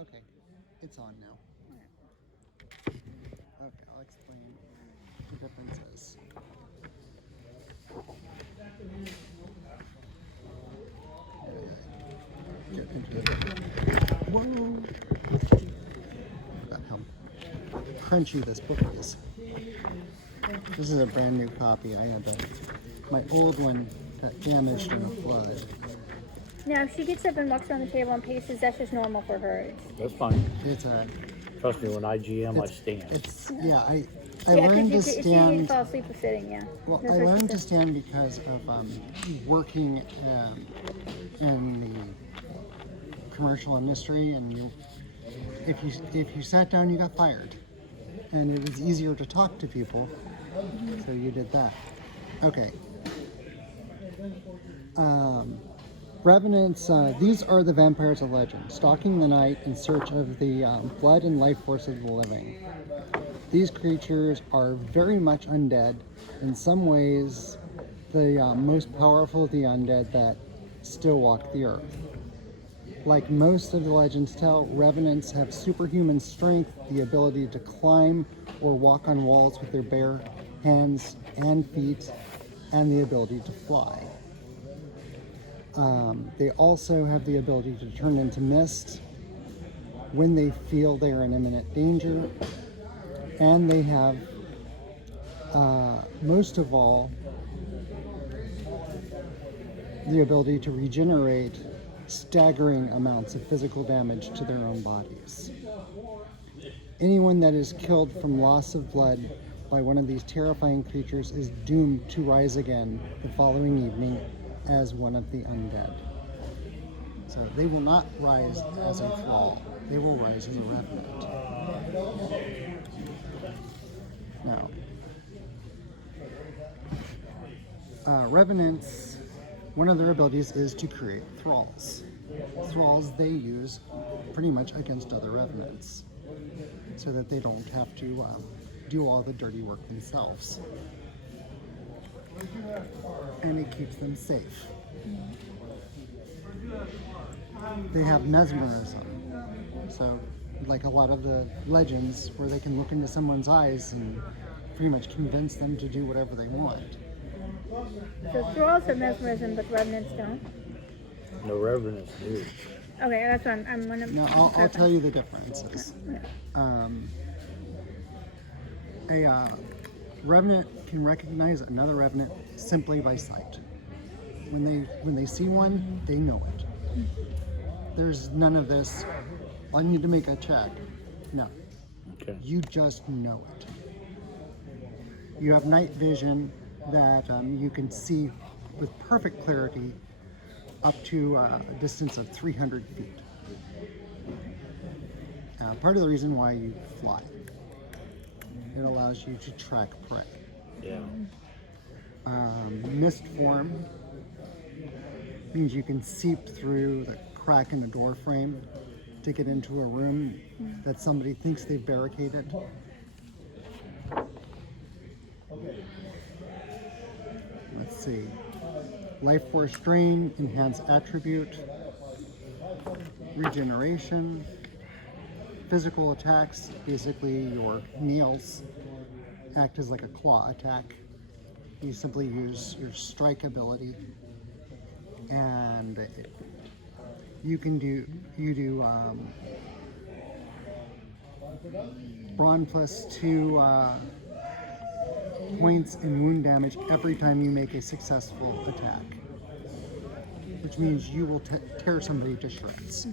Okay, it's on now. Okay, I'll explain the differences. Get into it. Whoa! Forgot how crunchy this book is. This is a brand new copy. I had my old one got damaged in a flood. Now, if she gets up and walks around the table and paces, that's just normal for her. That's fine. It's a. Trust me, when I GM, I stand. It's yeah. I Yeah, learned to if you stand. fall asleep with sitting, yeah. Well, That's I what she learned to said. stand because of working in the commercial industry, and if you sat down, you got fired, and it was easier to talk to people, so you did that. Okay. Revenants, these are the vampires of legend, stalking the night in search of the blood and life force of the living. These creatures are very much undead. In some ways, the most powerful of the undead that still walk the earth. Like most of the legends tell, revenants have superhuman strength, the ability to climb or walk on walls with their bare hands and feet, and the ability to fly. They also have the ability to turn into mist when they feel they are in imminent danger. And they have, most of all, the ability to regenerate staggering amounts of physical damage to their own bodies. Anyone that is killed from loss of blood by one of these terrifying creatures is doomed to rise again the following evening as one of the undead. So they will not rise as a thrall, they will rise as a revenant. Now, revenants, one of their abilities is to create thralls. Thralls they use pretty much against other revenants, so that they don't have to do all the dirty work themselves. And it keeps them safe. They have mesmerism, so like a lot of the legends where they can look into someone's eyes and pretty much convince them to do whatever they want. So thralls have mesmerism, but revenants don't. No reverence, dude. Okay, that's what I'm gonna. Now I'll tell you the differences. A revenant can recognize another revenant simply by sight. When they see one, they know it. There's none of this, I need to make a check. No. Okay. You just know it. You have night vision that you can see with perfect clarity up to a distance of 300 feet. Part of the reason why you fly. It allows you to track prey. Yeah. Mist form means you can seep through the crack in the door frame to get into a room that somebody thinks they've barricaded. Let's see. Life force drain, enhanced attribute, regeneration, physical attacks, basically your nails act as like a claw attack. You simply use your strike ability, and you do brawn plus 2 points in wound damage every time you make a successful attack, which means you will tear somebody to shreds.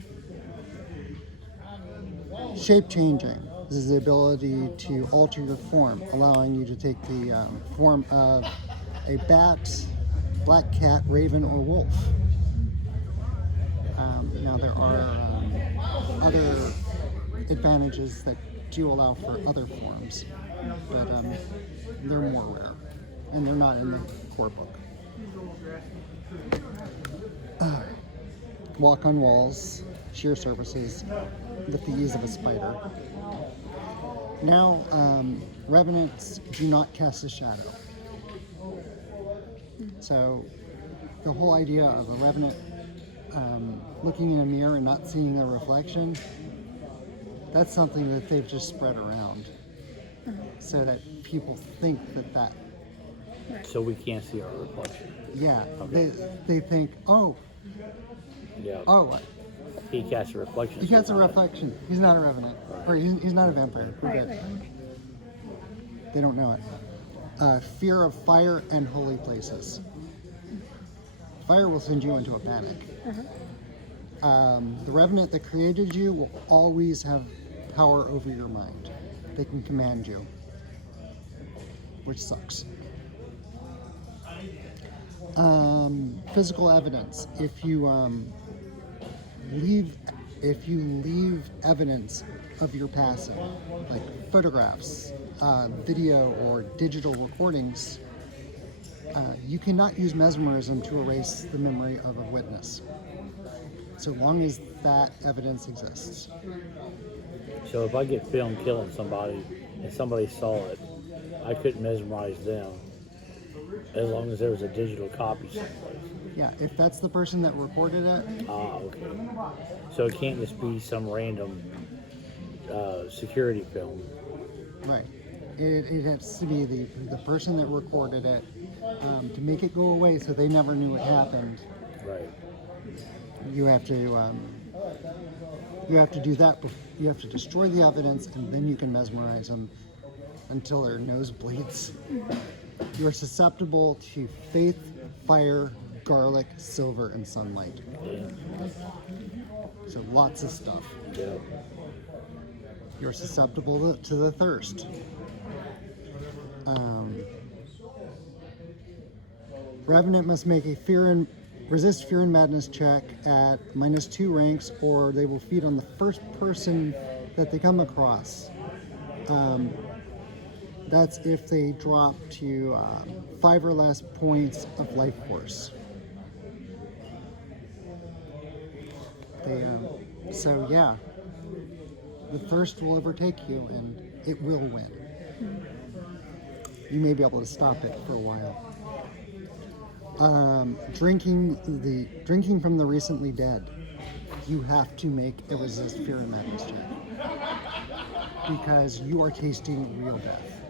Shape changing is the ability to alter your form, allowing you to take the form of a bat, black cat, raven, or wolf. Now there are other advantages that do allow for other forms, but they're more rare, and they're not in the core book. Walk on walls, sheer surfaces, with the ease of a spider. Now, revenants do not cast a shadow. So the whole idea of a revenant looking in a mirror and not seeing a reflection That's something that they've just spread around so that people think that So we can't see our reflection. yeah, Okay. they think, oh, Yeah. he He casts a reflection. he gets a reflection. He's not a revenant, or he's not a vampire. We're Right, good. right. They don't know it. Fear of fire and holy places. Fire will send you into a panic. The revenant that created you will always have power over your mind. They can command you, which sucks. Physical evidence. If you leave evidence of your passing, like photographs, video, or digital recordings, you cannot use mesmerism to erase the memory of a witness, so long as that evidence exists. So if I get filmed killing somebody and somebody saw it, I couldn't mesmerize them as long as there was a digital copy someplace. Yeah, if that's the person that recorded it, Ah, okay. So it can't just be some random security film. right. It has to be the person that recorded it, to make it go away so they never knew what happened. Right. You have to do that. You have to destroy the evidence, and then you can mesmerize them until their nose bleeds. You are susceptible to faith, fire, garlic, silver, and sunlight. Yeah. So lots of stuff. Yeah. You're susceptible to the thirst. Revenant must make a resist fear and madness check at -2 ranks, or they will feed on the first person that they come across. That's if they drop to 5 or less points of life force. So yeah, the thirst will overtake you, and it will win. You may be able to stop it for a while. Drinking from the recently dead. You have to make a resist fear and madness check, because you are tasting real death,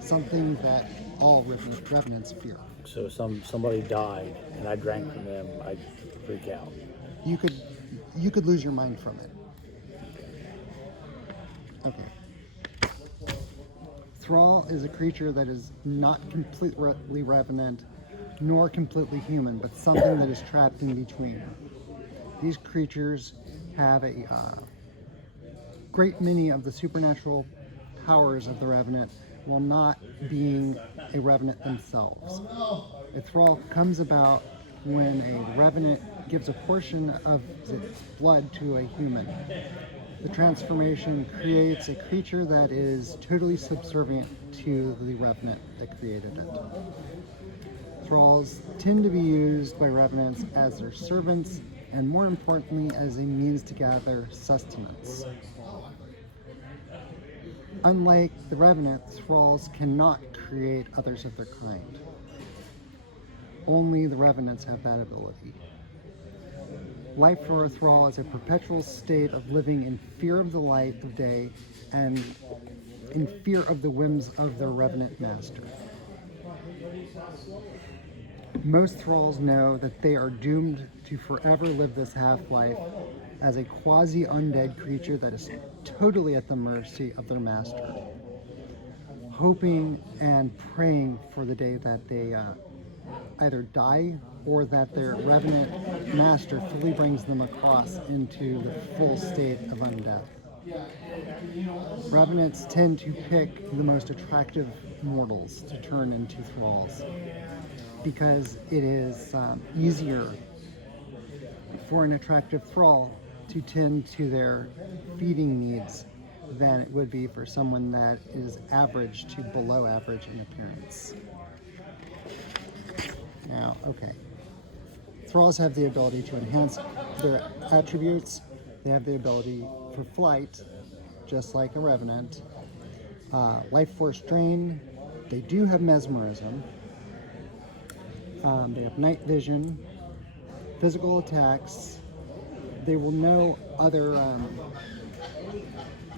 something that all revenants fear. So somebody died and I drank from them, I'd freak out. You could lose your mind from it. Okay. Thrall is a creature that is not completely revenant nor completely human, but something that is trapped in between. These creatures have a great many of the supernatural powers of the revenant, while not being a revenant themselves. A thrall comes about when a revenant gives a portion of its blood to a human. The transformation creates a creature that is totally subservient to the revenant that created it. Thralls tend to be used by revenants as their servants, and more importantly, as a means to gather sustenance. Unlike the revenant, thralls cannot create others of their kind. Only the revenants have that ability. Life for a thrall is a perpetual state of living in fear of the light of day and in fear of the whims of their revenant master. Most thralls know that they are doomed to forever live this half-life as a quasi-undead creature that is totally at the mercy of their master, hoping and praying for the day that they either die or that their revenant master fully brings them across into the full state of undeath. Revenants tend to pick the most attractive mortals to turn into thralls, because it is easier for an attractive thrall to tend to their feeding needs than it would be for someone that is average to below average in appearance. Now, okay. Thralls have the ability to enhance their attributes. They have the ability for flight, just like a revenant. Life force drain. They do have mesmerism. They have night vision, physical attacks. They will know other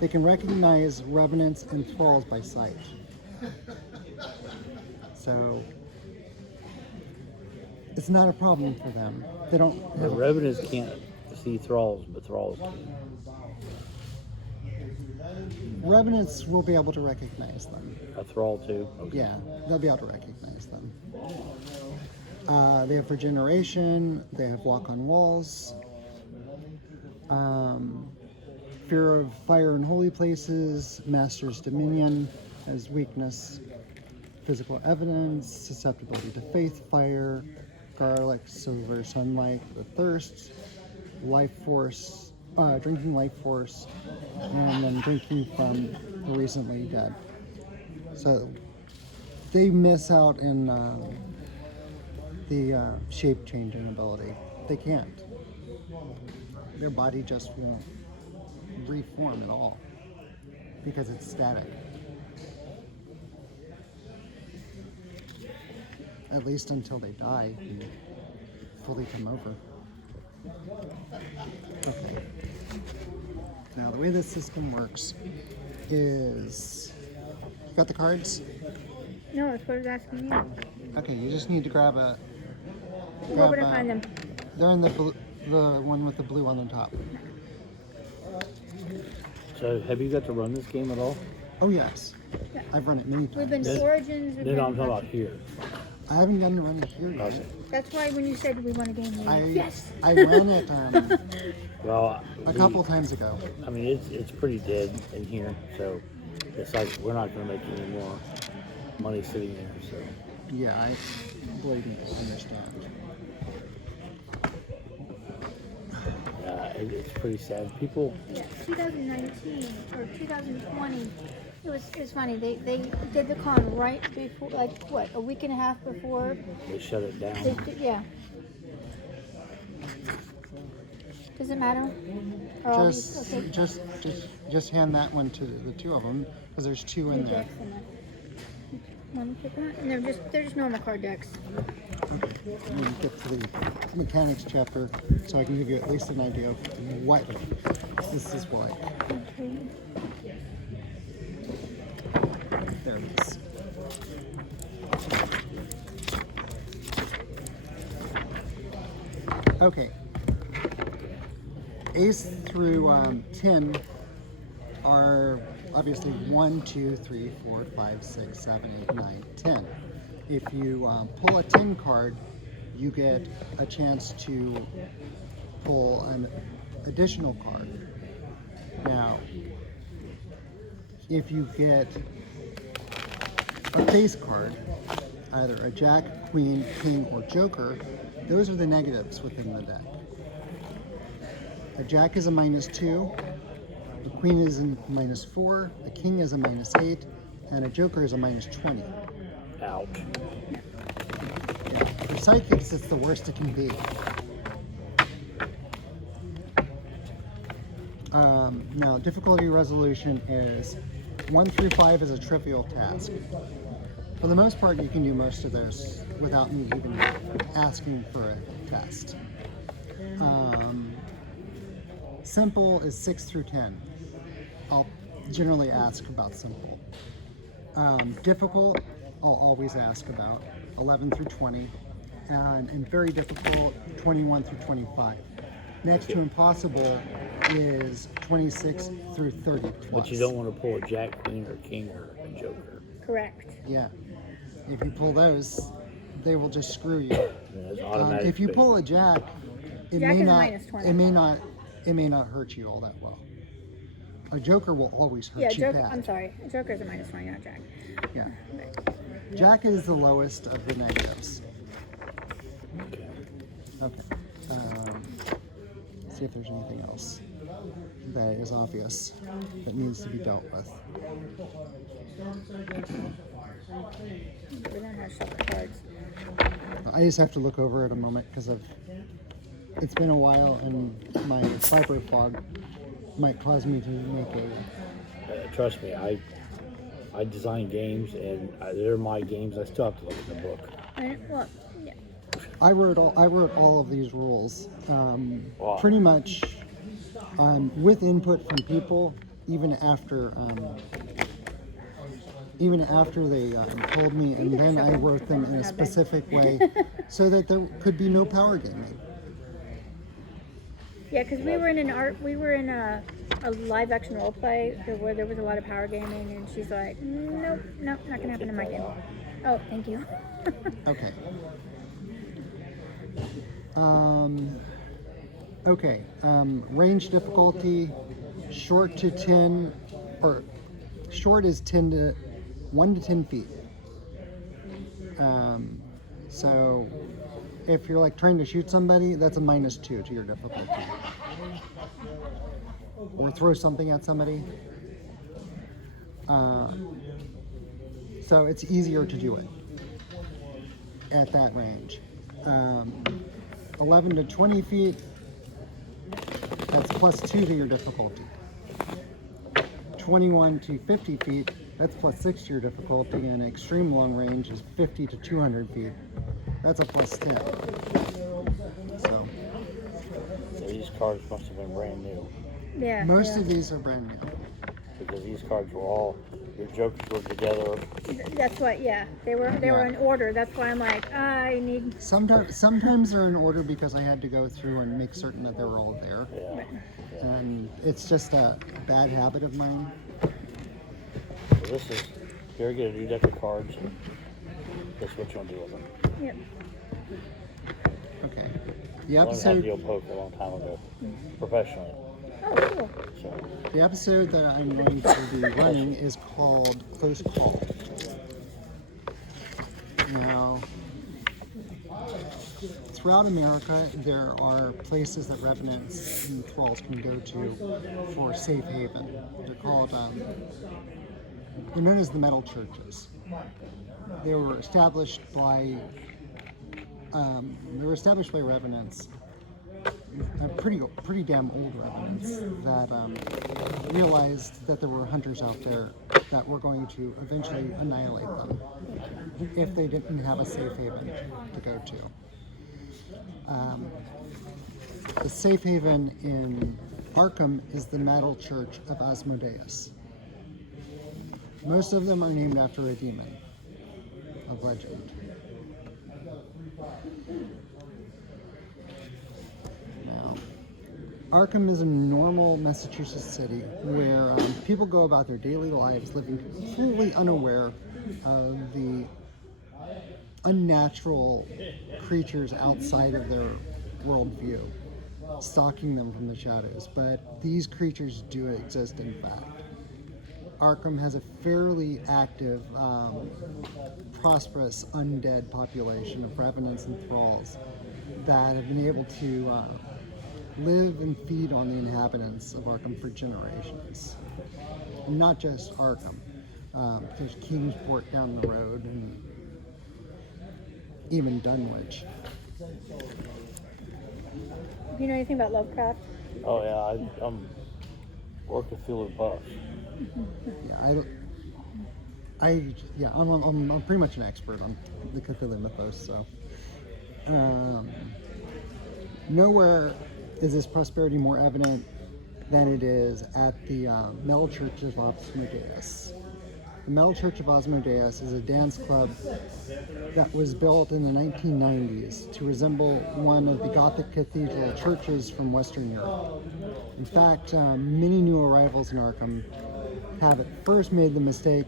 They can recognize revenants and thralls by sight. So it's not a problem for them. They don't The have revenants can't see thralls, but thralls can. revenants will be able to recognize them. A thrall too. Okay. Yeah, they'll be able to recognize them. They have regeneration. They have walk on walls. Fear of fire in holy places. Master's dominion as weakness. Physical evidence. Susceptibility to faith, fire, garlic, silver, sunlight, the thirst, life force, drinking life force, and then drinking from the recently dead. So they miss out in the shape changing ability. They can't. Their body just won't reform at all because it's static. At least until they die and fully come over. Okay. Now the way this system works is, you got the cards? No, it's what I was asking you. Okay, you just need to grab a. Where would I find them? They're in the one with the blue on the top. So, have you got to run this game at all? Oh yes, Yeah. I've run it many times. We've been to Then- Origins. We've No, been I'm talking about here. I haven't gotten to run it here yet. Okay. That's why when you said we want a game, I yes. I ran it Well, a couple times ago. I mean, it's pretty dead in here, so it's like we're not going to make any more money sitting there. So, Yeah, I blatantly understand. it's pretty sad. People, Yeah, 2019 or 2020. It was funny. They did the con right before, like what, a week and a half before. they shut it down. Yeah. Does it matter? Or all these- okay. Just hand that one to the two of them because there's two in Two there. decks in there. One for that, and they're just normal card decks. Okay, let me get to the mechanics chapter so I can give you at least an idea of what this is like. Okay. There it is. Okay. Ace through 10 are obviously 1, 2, 3, 4, 5, 6, 7, 8, 9, 10. If you pull a 10 card, you get a chance to pull an additional card. Now, if you get a face card, either a jack, queen, king, or joker, those are the negatives within the deck. A jack is a -2, the queen is a -4, the king is a -8, and a joker is a -20. Ouch. For psychics, it's the worst it can be. Now, difficulty resolution is 1 through 5 is a trivial task. For the most part, you can do most of those without me even asking for a test. Simple is 6 through 10. I'll generally ask about simple. Difficult, I'll always ask about 11 through 20. And very difficult, 21 through 25. Next to impossible is 26 through 30 plus. But you don't want to pull a jack, queen, or king, or a joker. Correct. Yeah. If you pull those, they will just screw you. It's automatic. If you fail. pull a jack, it Jack may is not. -20. It may not hurt you all that well. A joker will always hurt Yeah, you Joker. bad. I'm sorry. Joker is a -20, not Jack. Yeah. Right. Jack is the lowest of the negatives. Okay. Okay. See if there's anything else that is obvious that needs to be dealt with. We don't have shuffle cards. I just have to look over it a moment because it's been a while and my cyber fog might cause me to make Trust me, I design games, and they're my games. I still have to look at the book. Well, yeah. I wrote all of these rules. Wow. Pretty much with input from people, even after they told me, and then I wrote them in a specific way so that there could be no power gaming. Yeah, because we were in a live action role play where there was a lot of power gaming, and she's like, nope, not gonna happen in my game. Oh, thank you. Okay. Okay. Range difficulty, short to 10, or short is 1 to 10 feet. So if you're like trying to shoot somebody, that's a -2 to your difficulty. Or throw something at somebody. So it's easier to do it at that range. 11 to 20 feet, that's +2 to your difficulty. 21 to 50 feet, that's +6 to your difficulty, and extreme long range is 50 to 200 feet. That's a +10. So these cards must have been brand new. Yeah. most of these are brand new. Because these cards were all, your jokers were together. That's what. Yeah, they were in order. That's why I'm like, I need. Sometimes they're in order because I had to go through and make certain that they were all there. Yeah. And it's just a bad habit of mine. So this is, if you ever get a new deck of cards, this is what you'll do with them. Yep. Okay. The I learned how to episode deal poker a long time ago, professionally. Oh, cool. So The episode that I'm going to be running is called Close Call. Now, throughout America, there are places that revenants and thralls can go to for safe haven. They're called, they're known as the metal churches. They were established by revenants, pretty damn old revenants that realized that there were hunters out there that were going to eventually annihilate them if they didn't have a safe haven to go to. The safe haven in Arkham is the Metal Church of Asmodeus. Most of them are named after a demon of legend. Now, Arkham is a normal Massachusetts city where people go about their daily lives living completely unaware of the unnatural creatures outside of their worldview, stalking them from the shadows. But these creatures do exist in fact. Arkham has a fairly active, prosperous undead population of revenants and thralls that have been able to live and feed on the inhabitants of Arkham for generations. And not just Arkham. There's Kingsport down the road and even Dunwich. Do you know anything about Lovecraft? oh yeah, I'm work Cthulhu buff. Yeah, I'm pretty much an expert on the Cthulhu mythos. So, nowhere is this prosperity more evident than it is at the Metal Church of Asmodeus. The Metal Church of Asmodeus is a dance club that was built in the 1990s to resemble one of the Gothic cathedral churches from Western Europe. In fact, many new arrivals in Arkham have at first made the mistake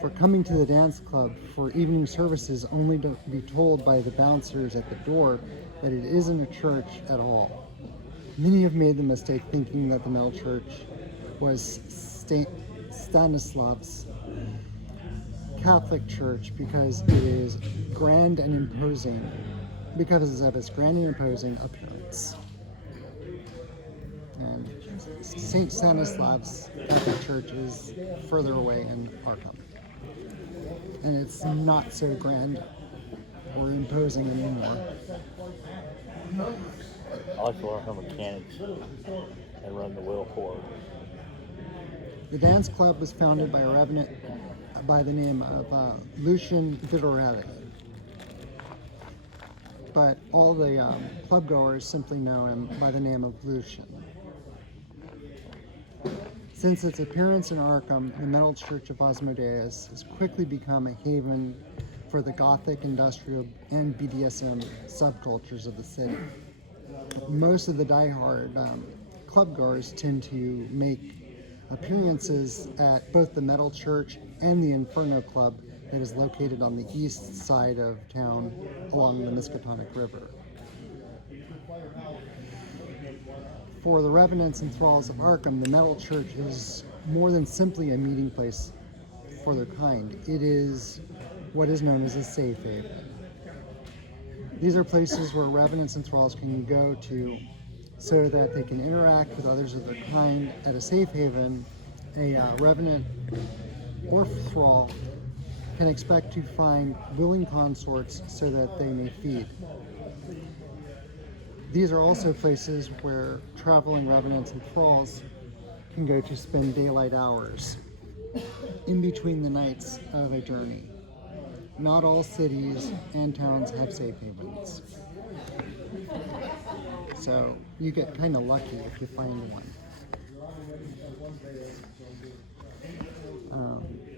for coming to the dance club for evening services only to be told by the bouncers at the door that it isn't a church at all. Many have made the mistake thinking that the Metal Church was Stanislav's Catholic church because it is grand and imposing, because of its grand and imposing appearance. And St. Stanislav's Catholic Church is further away in Arkham. And it's not so grand or imposing anymore. I like to learn how mechanics and run the wheel forward. The dance club was founded by a revenant by the name of Lucian Vidorelli. But all the club goers simply know him by the name of Lucian. Since its appearance in Arkham, the Metal Church of Asmodeus has quickly become a haven for the Gothic, industrial, and BDSM subcultures of the city. Most of the diehard clubgoers tend to make appearances at both the Metal Church and the Inferno Club that is located on the east side of town along the Miskatonic River. For the revenants and thralls of Arkham, the Metal Church is more than simply a meeting place for their kind. It is what is known as a safe haven. These are places where revenants and thralls can go to so that they can interact with others of their kind. At a safe haven, a revenant or thrall can expect to find willing consorts so that they may feed. These are also places where traveling revenants and thralls can go to spend daylight hours in between the nights of a journey. Not all cities and towns have safe havens, so you get kind of lucky if you find one.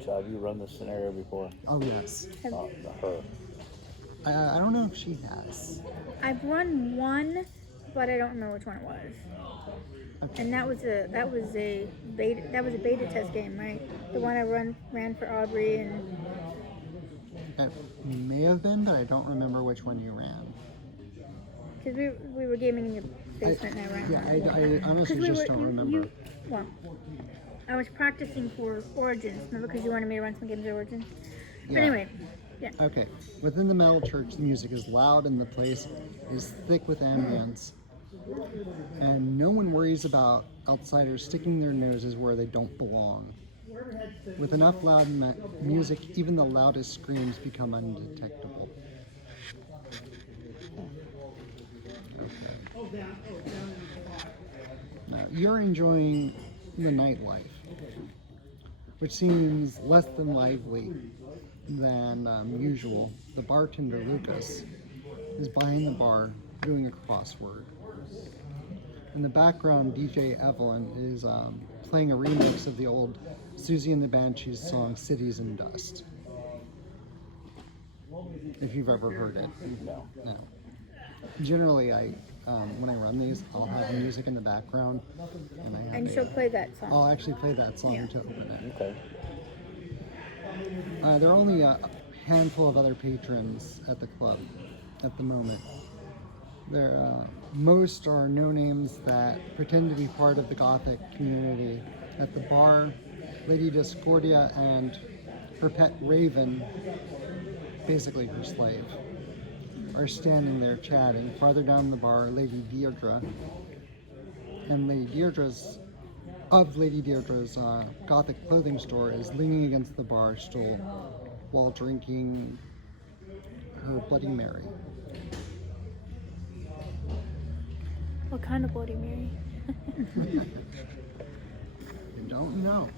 So have you run this scenario before? Oh yes, Her. I don't know if she has. I've run one, but I don't remember which one it was. Okay. And that was a beta test game, right? The one I ran for Aubrey and It may have been, but I don't remember which one you ran. because we were gaming in your basement and I ran. Yeah, I honestly 'Cause just don't remember. Well, I was practicing for Origins, remember? Because you wanted me to run some games of Origins. But Yeah. anyway, yeah. Okay, within the Metal Church, the music is loud and the place is thick with ambience. And no one worries about outsiders sticking their noses where they don't belong. With enough loud music, even the loudest screams become undetectable. Okay. Now, you're enjoying the nightlife, which seems less than lively than usual. The bartender, Lucas, is behind the bar doing a crossword. In the background, DJ Evelyn is playing a remix of the old Susie and the Banshees song, Cities and Dust. If you've ever heard it. No. No. Generally, when I run these, I'll have music in the background, And she'll play that song. I'll actually play that song Yeah. to open it. Okay. There are only a handful of other patrons at the club at the moment. Most are no-names that pretend to be part of the Gothic community. At the bar, Lady Discordia and her pet Raven, basically her slave, are standing there chatting. Farther down the bar, Lady Deirdre and Lady Deirdre's Gothic clothing store is leaning against the bar stool while drinking her Bloody Mary. What kind of Bloody Mary? I don't know.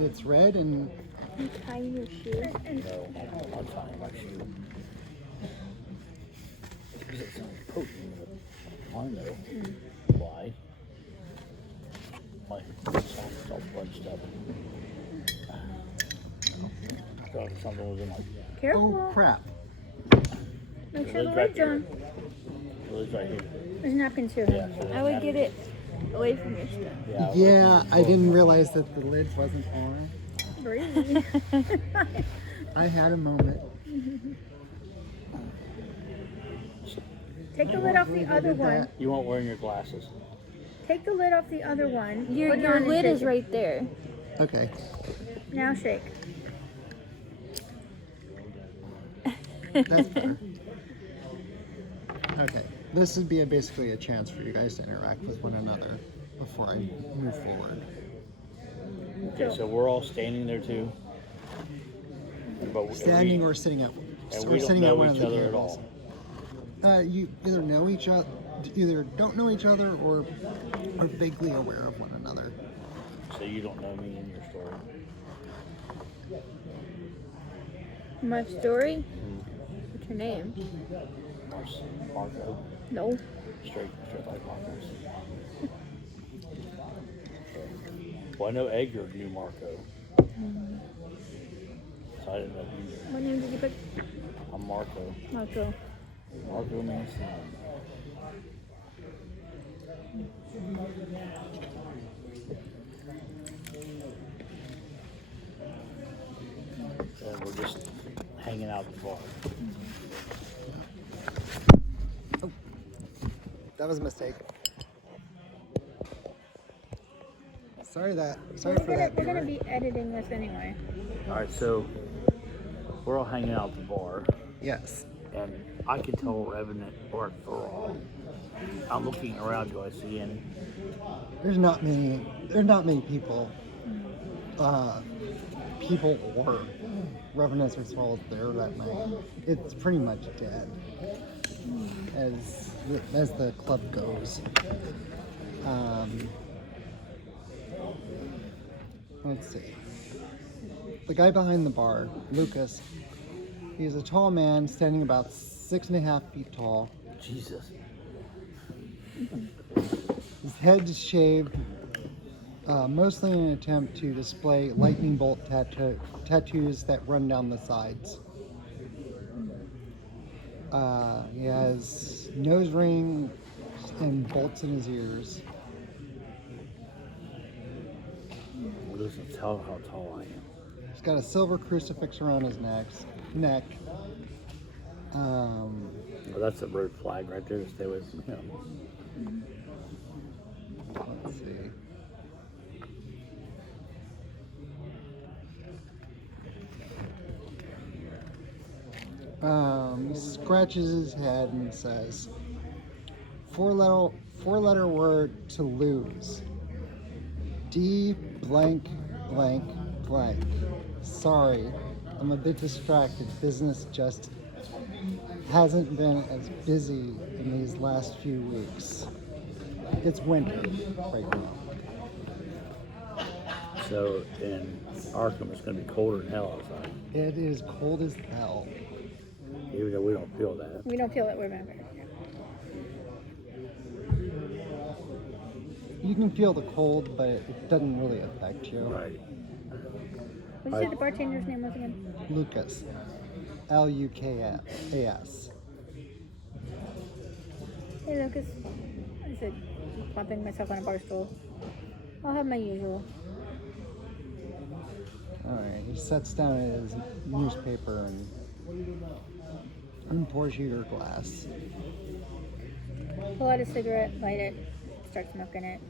It's red and You tie your shoes. No, I'm tying my shoe. Because it sounds potent. I know why. My sock's all bunched up. I thought something was in my Careful. oh crap. Make sure the lid's right lid's on. The lid's right here. There's napkins too. Yeah, so I would get it away from your stuff. Yeah, I didn't realize that the lid wasn't on. Breathe. I had a moment. Take the lid off the other one. You won't wear your glasses. Take the lid off the other one. Your Put it on and lid shake is it. right there. Okay. Now shake. That's better. Okay. This would be basically a chance for you guys to interact with one another before I move forward. Okay, so we're all standing there too. But Standing or sitting at and or we don't sitting at know one of each the other at tables. all. You either know each other, either don't know each other, or are vaguely aware of one another. So you don't know me and your story. My story? What's your name? Marco. No. Straight like Marcos. Well, I know Edgar knew Marco. So I didn't know he knew. What name did you pick? I'm Marco. Marco. Marco Manson. And we're just hanging out at the bar. That was a mistake. Sorry for that. We're gonna viewer. be editing this anyway. Alright, so we're all hanging out at the bar. Yes. And I can tell Revenant or Thrall. I'm looking around. Do I see any? There's not many people. People or revenants or thralls there that night. It's pretty much dead, as the club goes. Let's see. The guy behind the bar, Lucas. He's a tall man, standing about 6.5 feet tall. Jesus. His head is shaved, mostly in an attempt to display lightning bolt tattoos that run down the sides. He has nose rings and bolts in his ears. It doesn't tell how tall I am. He's got a silver crucifix around his neck. Well, that's a red flag right there to stay away from him. Let's see. He scratches his head and says, four-letter word to lose. D blank blank blank. Sorry, I'm a bit distracted. Business just hasn't been as busy in these last few weeks. It's winter right now. So in Arkham, it's going to be colder than hell outside. It is cold as hell. Even though we don't feel that. We don't feel that we're vampires. You can feel the cold, but it doesn't really affect you. Right. What did you say the bartender's name was again? Lucas. Lukas. Hey Lucas. I said, plopping myself on a bar stool. I'll have my usual. Alright, he sets down his newspaper and pours you your glass. Pull out a cigarette, light it, start smoking it.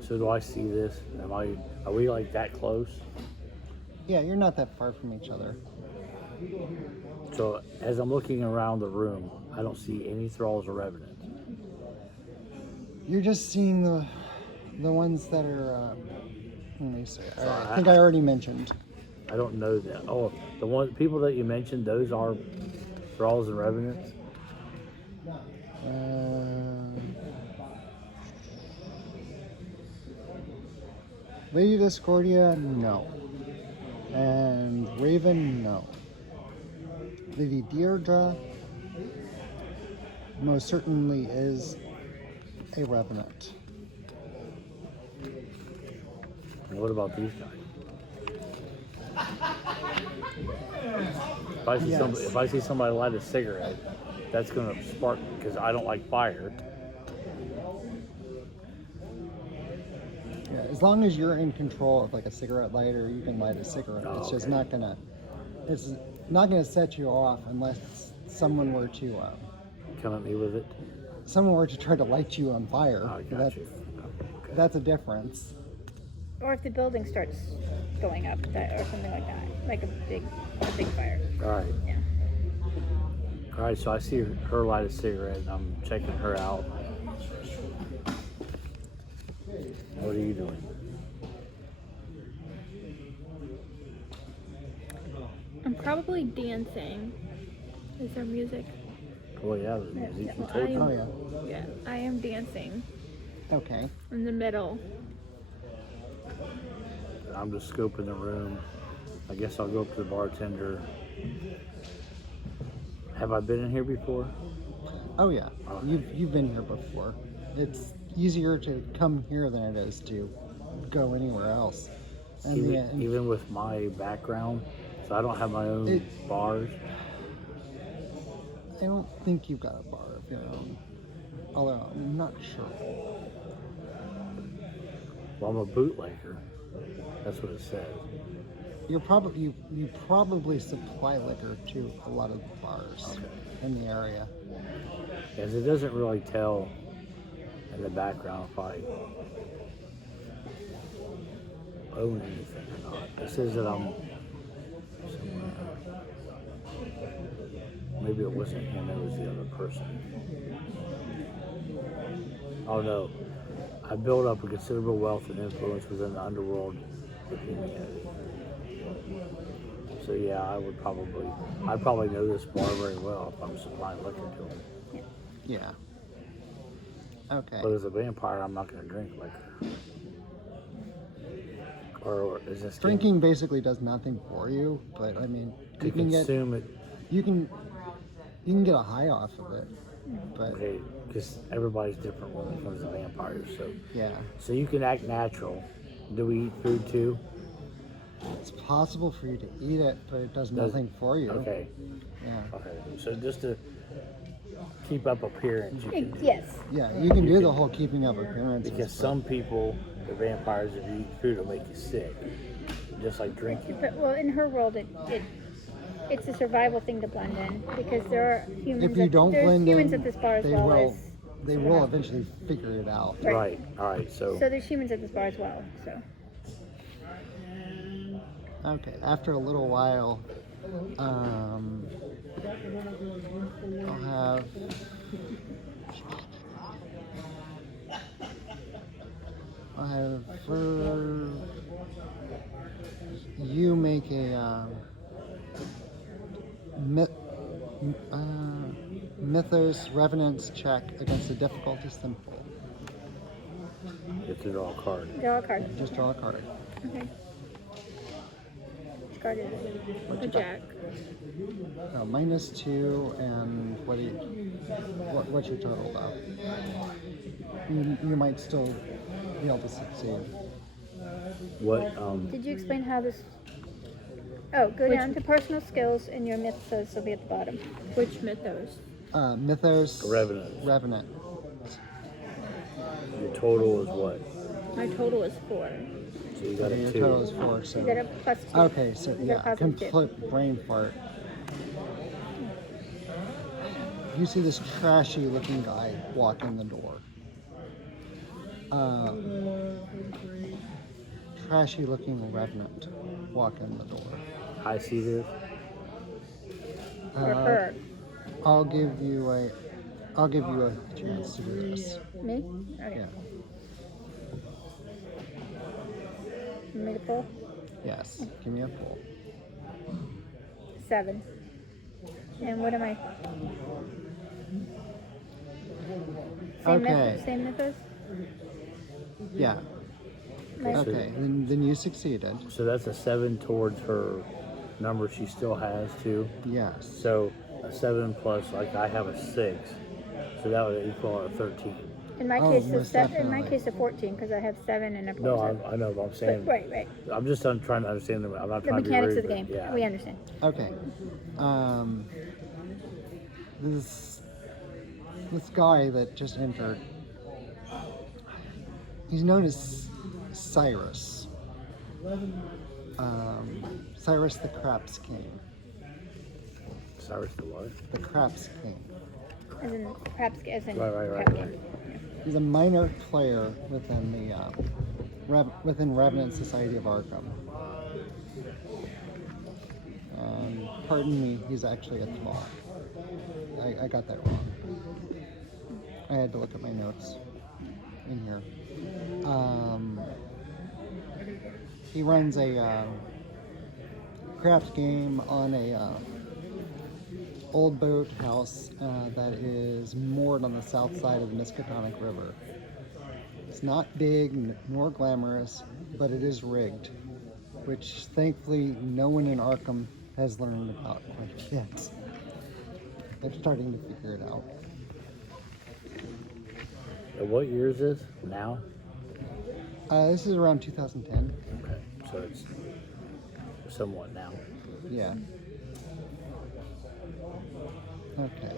So do I see this? Are we like that close? Yeah, you're not that far from each other. So as I'm looking around the room, I don't see any thralls or revenants. You're just seeing the ones that are, let me see. So I think I already mentioned. I don't know that. Oh, the people that you mentioned, those are thralls and revenants? Lady Discordia, no. And Raven, no. Lady Deirdre most certainly is a revenant. And what about these guys? If I see somebody light a cigarette, that's going to spark, because I don't like fire. Yeah, as long as you're in control of like a cigarette lighter, you can light a cigarette. Oh, it's just okay. it's not gonna set you off unless someone were to Come at me with it. try to light you on fire. I got you. Okay. That's a difference. Or if the building starts going up, or something like that. Like a big fire. All right. Yeah. All right, so I see her light a cigarette, and I'm checking her out. What are you doing? I'm probably dancing. Is there music? Oh yeah, there's music. You well, told me. Oh yeah. Yeah, I am dancing Okay. in the middle. I'm just scoping the room. I guess I'll go up to the bartender. Have I been in here before? Oh yeah, you've been here before. It's easier to come here than it is to go anywhere else. And Even with my background, so I don't have my own bars. I don't think you've got a bar of your own. Although I'm not sure. Well, I'm a bootlegger. That's what it says. You probably supply liquor to a lot of the bars in the area. Because it doesn't really tell in the background if I own anything or not. It says that I'm somewhere. Maybe it wasn't him, it was the other person. Oh no. I built up a considerable wealth and influence within the underworld of humanity. So yeah, I'd probably know this bar very well if I'm supplying liquor to him. Yeah. Okay. But as a vampire, I'm not going to drink liquor. Or is this Drinking basically does nothing for you, but I mean, to you can consume it? you can get a high off of it. But Okay, because everybody's different when it comes to vampires. So yeah, so you can act natural. Do we eat food too? it's possible for you to eat it, but it does nothing for you. Okay. Yeah. Okay. So just to keep up appearance, you can. Yes. Yeah, you can do the whole keeping up appearances. Because some people, the vampires, if you eat food, it'll make you sick. Just like drinking. But well, in her world, it's a survival thing to blend in because there are humans. If you don't blend humans in, at this bar as they well will. as. They will eventually figure it out. Right. All right. So So there's humans at this bar as well. So. Okay. After a little while, I'll have you make a Mythos Revenant's check against the difficulty simple. you have to draw a card. Draw a card. Just draw a card. Okay. Which card is it? A jack. -2, and what's your total though? You might still be able to succeed. What? Did you explain how this? Oh, go down to personal skills, and your mythos will be at the bottom. Which mythos? Mythos Revenant. Revenant. Your total is what? My total is 4. So you got a Your 2. total is 4. So You got a +2. okay, so You got a yeah, positive 2. complete brain fart. You see this trashy looking guy walk in the door. Trashy looking revenant walk in the door. I see this. Or her. I'll give you a chance to do this. Me? Okay. Yeah. You made a pull? Yes. Give me a pull. 7. And what am I? Okay. Same mythos? Yeah. Okay. Then you succeeded. So that's a 7 towards her number she still has too. Yes. So a 7 plus, like I have a 6, so that would equal a 13. In my Oh, case, most in my definitely. case, a 14 because I have 7 and a No, plus. I know, but I'm saying. Right. I'm just trying to understand them. I'm not The trying to be mechanics rude, of the game. but Yeah. We understand. Okay. This guy that just entered, he's known as Cyrus. Cyrus the Craps King. Cyrus the what? The Craps King. As in, perhaps, as in. Right. He's a minor player within the within Revenant Society of Arkham. Pardon me, he's actually a Thrall. I got that wrong. I had to look at my notes in here. He runs a craft game on a old boat house that is moored on the south side of the Miskatonic River. It's not big nor glamorous, but it is rigged, which thankfully no one in Arkham has learned about quite yet. They're starting to figure it out. And what year is this now? This is around 2010. Okay, so it's somewhat now. Yeah. Okay.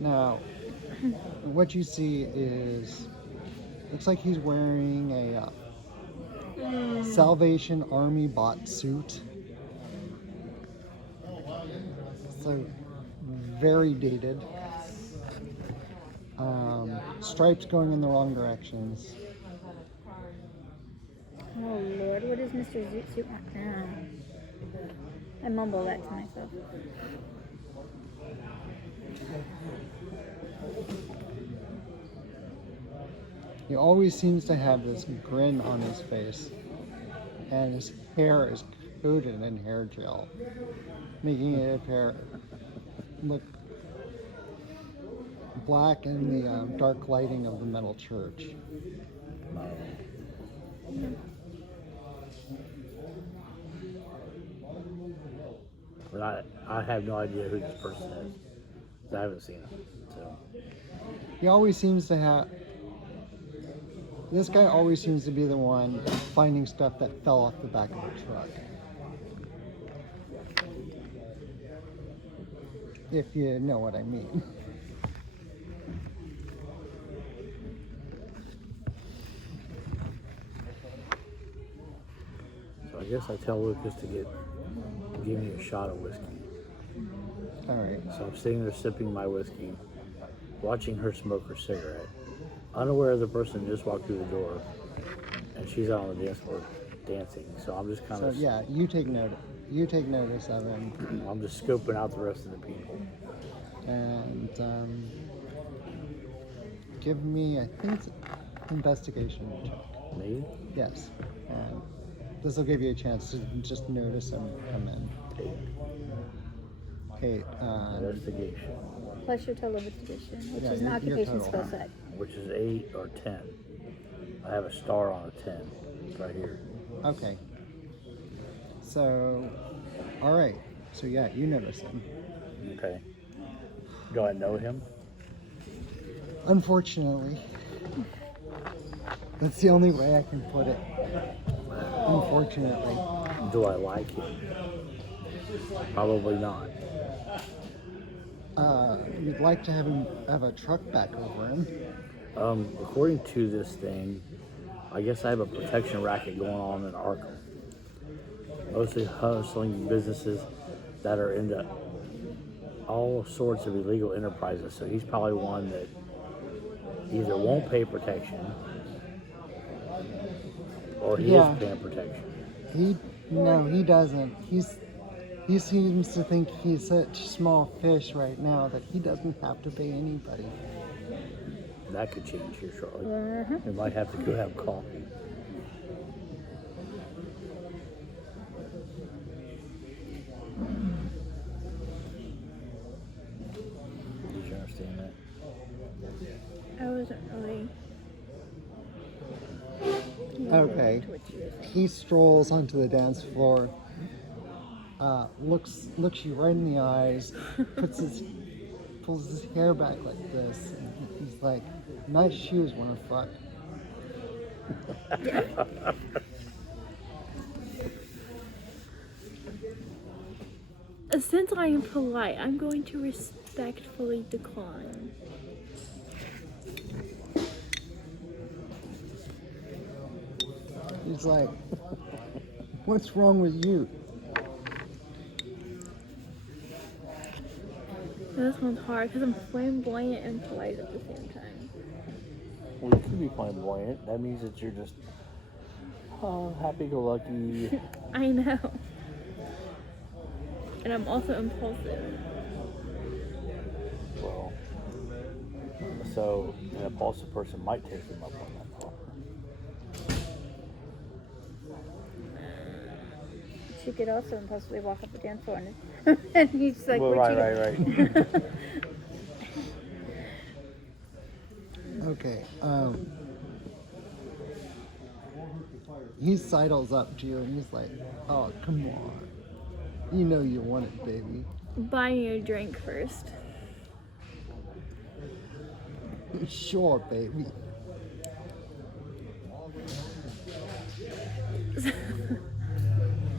Now, what you see is, looks like he's wearing a Salvation Army bot suit. So, very dated. Stripes going in the wrong directions. Oh Lord, what is Mr. Zoot Suit want now? I mumble that to myself. He always seems to have this grin on his face, and his hair is coated in hair gel, making it appear look black in the dark lighting of the metal church. But I have no idea who this person is. 'Cause I haven't seen him. So He always seems to have. This guy always seems to be the one finding stuff that fell off the back of a truck. If you know what I mean. I guess I tell Lucas to give me a shot of whiskey. All right. So I'm sitting there sipping my whiskey, watching her smoke her cigarette, unaware the person just walked through the door, and she's out on the dance floor dancing. So I'm just kind So of yeah, you take notice. You take notice of him, I'm just scoping out the rest of the people. and give me, I think, it's investigation check. Me? Yes, and this will give you a chance to just notice him come in. Kate, Investigation, Plus your total investigation, which Yeah, is an your occupation total. skill set. which is 8 or 10. I have a star on a 10 right here. okay. So, all right. So yeah, you notice him. Okay. Do I know him? Unfortunately, that's the only way I can put it. Unfortunately. Do I like him? Probably not. You'd like to have him have a truck back over him. According to this thing, I guess I have a protection racket going on in Arkham. Mostly hustling businesses that are into all sorts of illegal enterprises. So he's probably one that either won't pay protection or he Yeah. is paying protection. He doesn't. He seems to think he's such small fish right now that he doesn't have to pay anybody. That could change here shortly. We might have to go have coffee. Did you understand that? I wasn't really. Okay. To what you were saying. He strolls onto the dance floor, looks you right in the eyes, pulls his hair back like this, and he's like, "Nice shoes, wanna fuck?" Since I am polite, I'm going to respectfully decline. He's like, "What's wrong with you?" This one's hard because I'm flamboyant and polite at the same time. Well, you could be flamboyant. That means that you're just happy-go-lucky. I know. And I'm also impulsive. Well, so an impulsive person might take them up on that call. She could also impulsively walk up the dance floor and, and he's just like, Well, "What right, you right. Okay. He sidles up to you and he's like, "Oh, come on. You know you want it, baby." Buy me a drink first. Sure, baby.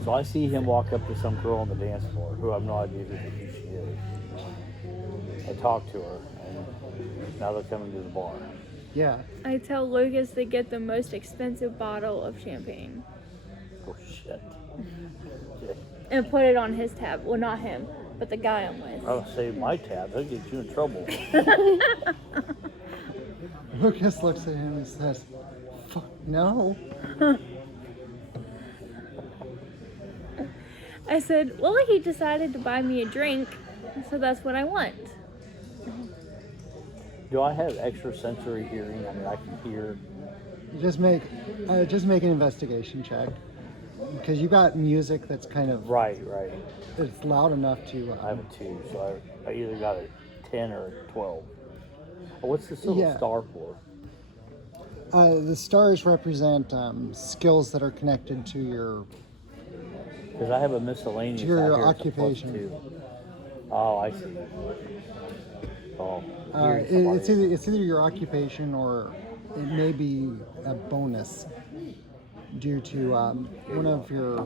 So I see him walk up to some girl on the dance floor who I have no idea who she is. I talk to her, and now they're coming to the bar. Yeah. I tell Lucas to get the most expensive bottle of champagne Oh shit. and put it on his tab. Well, not him, but the guy I'm with. I'll save my tab. That'll get you in trouble. Lucas looks at him and says, "Fuck no." I said, well, he decided to buy me a drink, so that's what I want. Do I have extrasensory hearing? I mean, I can hear. Just make an investigation check, because you got music that's kind of Right. it's loud enough to. I have a 2, so I either got a 10 or a 12. Oh, what's this little Yeah. star for? The stars represent skills that are connected to your. Because I have a miscellaneous. To your out here, it's a occupation. +2. Oh, I see. Oh, It's either your occupation or it may be a bonus due to one of your.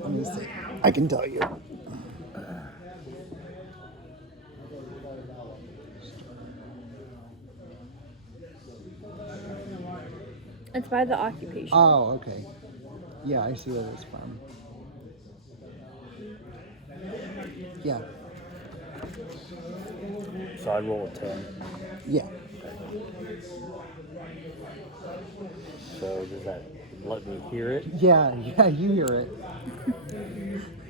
Let me see. I can tell you. It's by the occupation. Oh, okay. Yeah, I see where it's from. Yeah. So I roll a 10. Yeah. So does that let me hear it? Yeah, you hear it.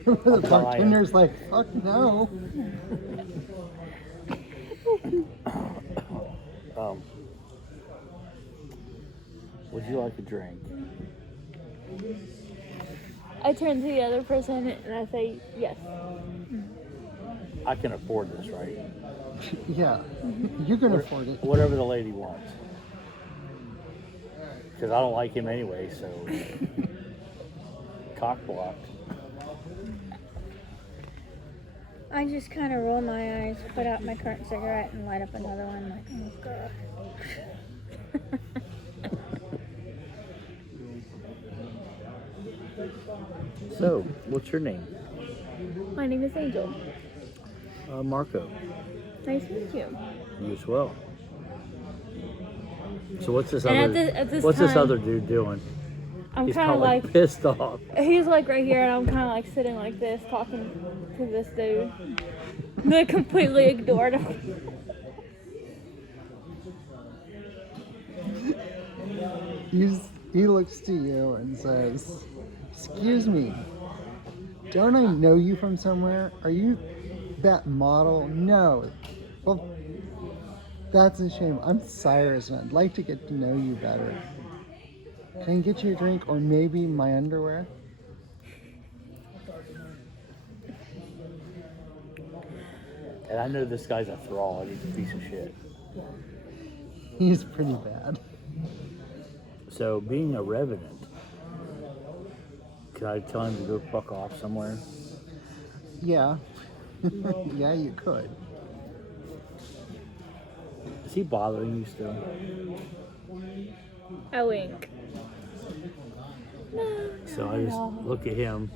The bartender's like, fuck no. Would you like a drink? I turn to the other person and I say, yes. I can afford this, right? Yeah, you can afford it. Whatever the lady wants. Because I don't like him anyway, so cock blocked. I just kind of roll my eyes, put out my current cigarette, and light up another one. Like, oh god. So, what's your name? My name is Angel. Marco. Nice to meet you. You as well. So what's this And other? at this what's this time- other dude doing? I'm He's kind of probably like, pissed off. he's like right here, and I'm kind of like sitting like this, talking to this dude. They completely ignored him. He looks to you and says, "Excuse me, don't I know you from somewhere? Are you that model?" "No." "Well, that's a shame. I'm Cyrus and I'd like to get to know you better. Can I get you a drink or maybe my underwear?" And I know this guy's a thrall. He's a piece of shit. He's pretty bad. So, being a revenant, can I tell him to go fuck off somewhere? Yeah. Yeah, you could. Is he bothering you still? I wink. No. So I just look at him.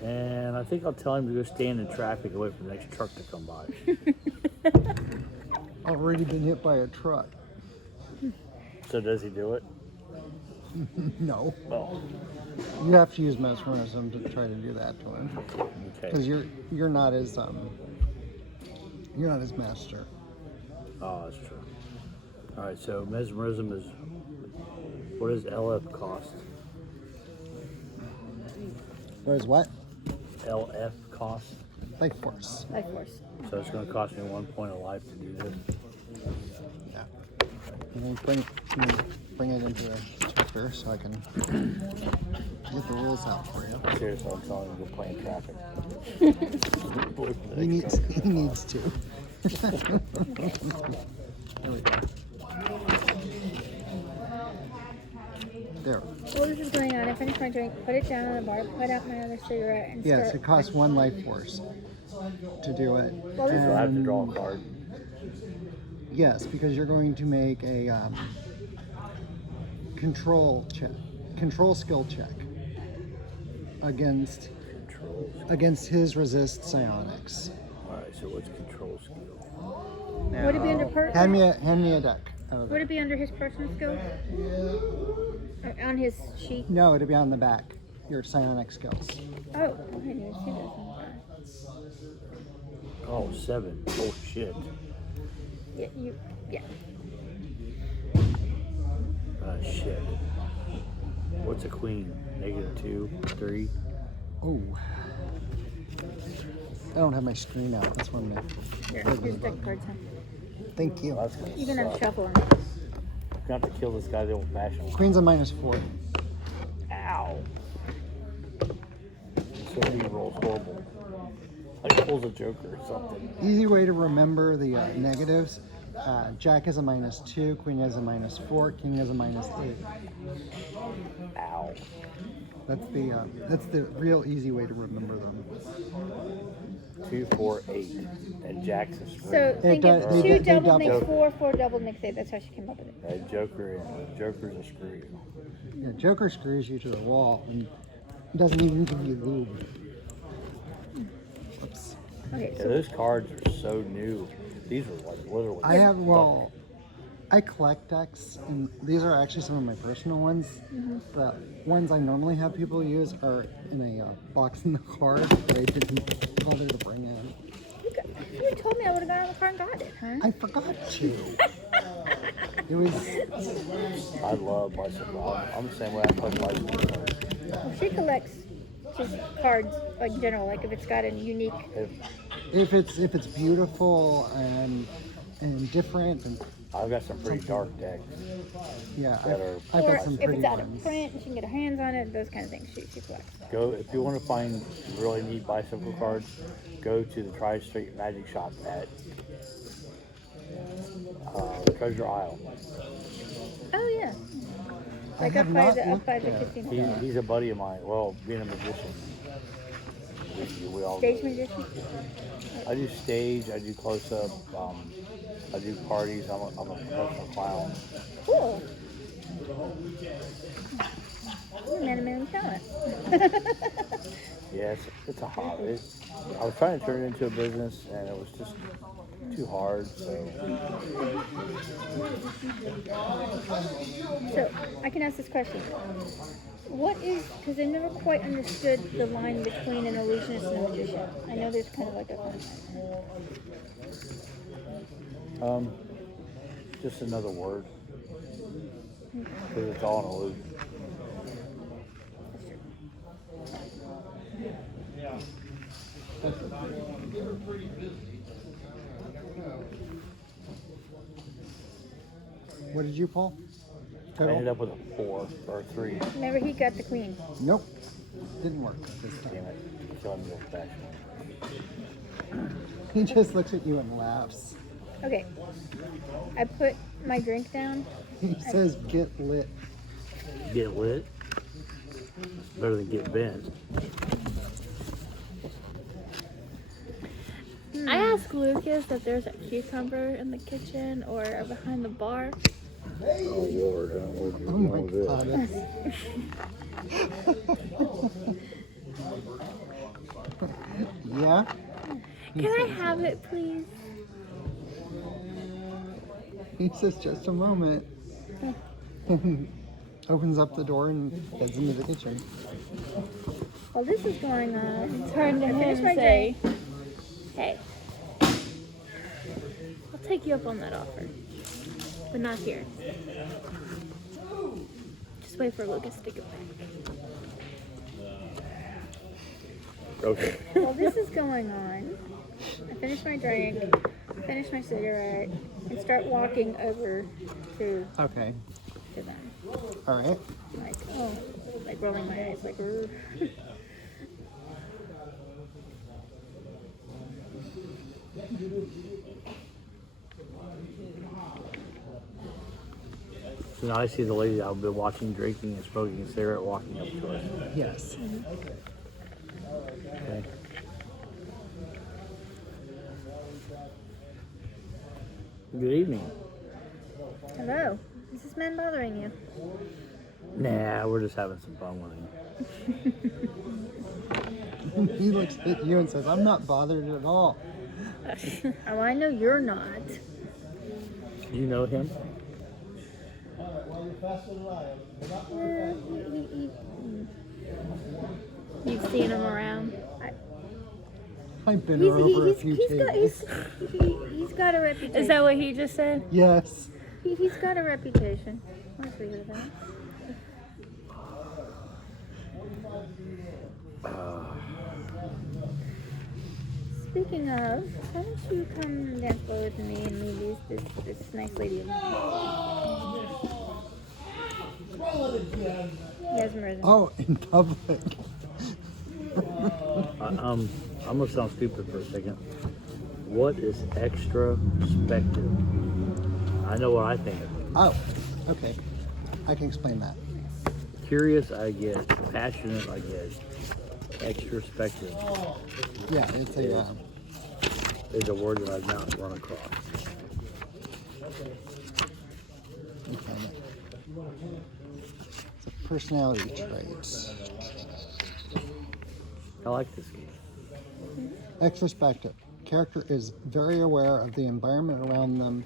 And I think I'll tell him to go stand in traffic away from the next truck to come by. Already been hit by a truck. So does he do it? No. Well, You have to use mesmerism to try to do that to him. okay. Because you're not his master. Oh, that's true. All right, so mesmerism is, what does LF cost? Whereas what? LF cost? Life force. Life force. So it's going to cost me 1 point of life to do this. Yeah. And then bring it into a chapter so I can get the rules out for you. Seriously, I'm telling you, go play in traffic. He needs to. There we go. There. While this is going on, I finished my drink, put it down on the bar, put out my other cigarette, and Yes, start. it costs 1 life force. to do it. Well, this- So I have to And draw a card. yes, because you're going to make a control skill check against his resist psionics. Alright, so what's control skill? Would it be under Hand me a deck. Would it be under his personal skills? Or on his sheet? No, it'd be on the back. Your psionic skills. Oh, I didn't even see those. Oh, 7. Oh shit. Yeah. Shit. What's a queen? -2, 3. Oh. I don't have my screen out. That's one minute. Here, here's deck cards, huh? Thank you. That's gonna You can have suck. shuffle them. I'm gonna have to kill this guy the old fashioned way. Queen's a -4. Ow. So he rolls horrible. Like he pulls a joker or something. Easy way to remember the negatives. Jack has a -2, Queen has a -4, King has a -8. Ow. That's the real easy way to remember them. 2, 4, 8. And Jack's a screw. So think does- of they 2 double doubles makes double. 4, 4 doubles makes 8. That's how she came up with it. Joker's a screw. Yeah, Joker screws you to the wall and doesn't even give you lube. Whoops. Okay, Mm. Yeah, so those cards are so new. These are like literally. I collect decks, and these are actually some of my personal ones. The ones I normally have people use are in a box in the car that I didn't bother to bring in. you told me I would have gone on the car and got it, huh? I forgot to. It was. I love bicycle. I'm the same way. I play bicycle. Well, she collects just cards, like in general, like if it's got a unique. If If it's beautiful and different, and I've got some pretty dark decks. yeah, That are- I've Or got some if pretty it's out ones. of print, she can get her hands on it, those kind of things she collects. Go if you want to find really neat bicycle cards. Go to the Tri-Street Magic Shop at Treasure Isle. Oh, yeah. I Like have up by not the looked casino. He's a buddy of mine. Well, being a magician, we all. Stage magician. I do stage. I do close up. I do parties. I'm a professional clown. Cool. You're a man of many talents. Yes, it's a hobby. I was trying to turn it into a business, and it was just too hard. So So, I can ask this question. What is, because I've never quite understood the line between an illusionist and a magician. I know there's kind of like a just another word because it's all an illusion. What did you pull? I ended up with a 4 or a 3. Remember, he got the queen. Nope, didn't work this Damn time. it! Killing me old fashioned. He just looks at you and laughs. Okay. I put my drink down. He says, "Get lit." Get lit. It's better than get bent. I asked Lucas if there's a cucumber in the kitchen or behind the bar. Oh Lord! Oh my god. Yeah? Can I have it, please? He says, just a moment. Opens up the door and heads into the kitchen. While this is going on, Turn to I him finished and my say, drink. hey, I'll take you up on that offer. But not here. Just wait for Lucas to get back. Okay. While this is going on, I finish my drink, finish my cigarette, and start walking over to Okay. them. Alright. Like, oh, like rolling my eyes, like, "Rrr." So now I see the lady I've been watching drinking and smoking a cigarette walking up to us. Yes. Okay. Good evening. Hello. Is this man bothering you? Nah, we're just having some fun with him. He looks at you and says, I'm not bothered at all. Oh, I know you're not. You know him? You've seen him around. I've been over a few tables. He's got a reputation. Is that what he just said? Yes. He's got a reputation. Let's leave it at that. Speaking of, why don't you come dance floor with me and meet this nice lady? Mesmerism. Oh, in public. I'm gonna sound stupid for a second. What is extrospective? I know what I think of it. Oh, okay. I can explain that. Curious, I get. Passionate, I get. Extrospective Yeah, it's a is a word that I've not run across. okay. It's a personality trait. I like this game. Extrospective. Character is very aware of the environment around them,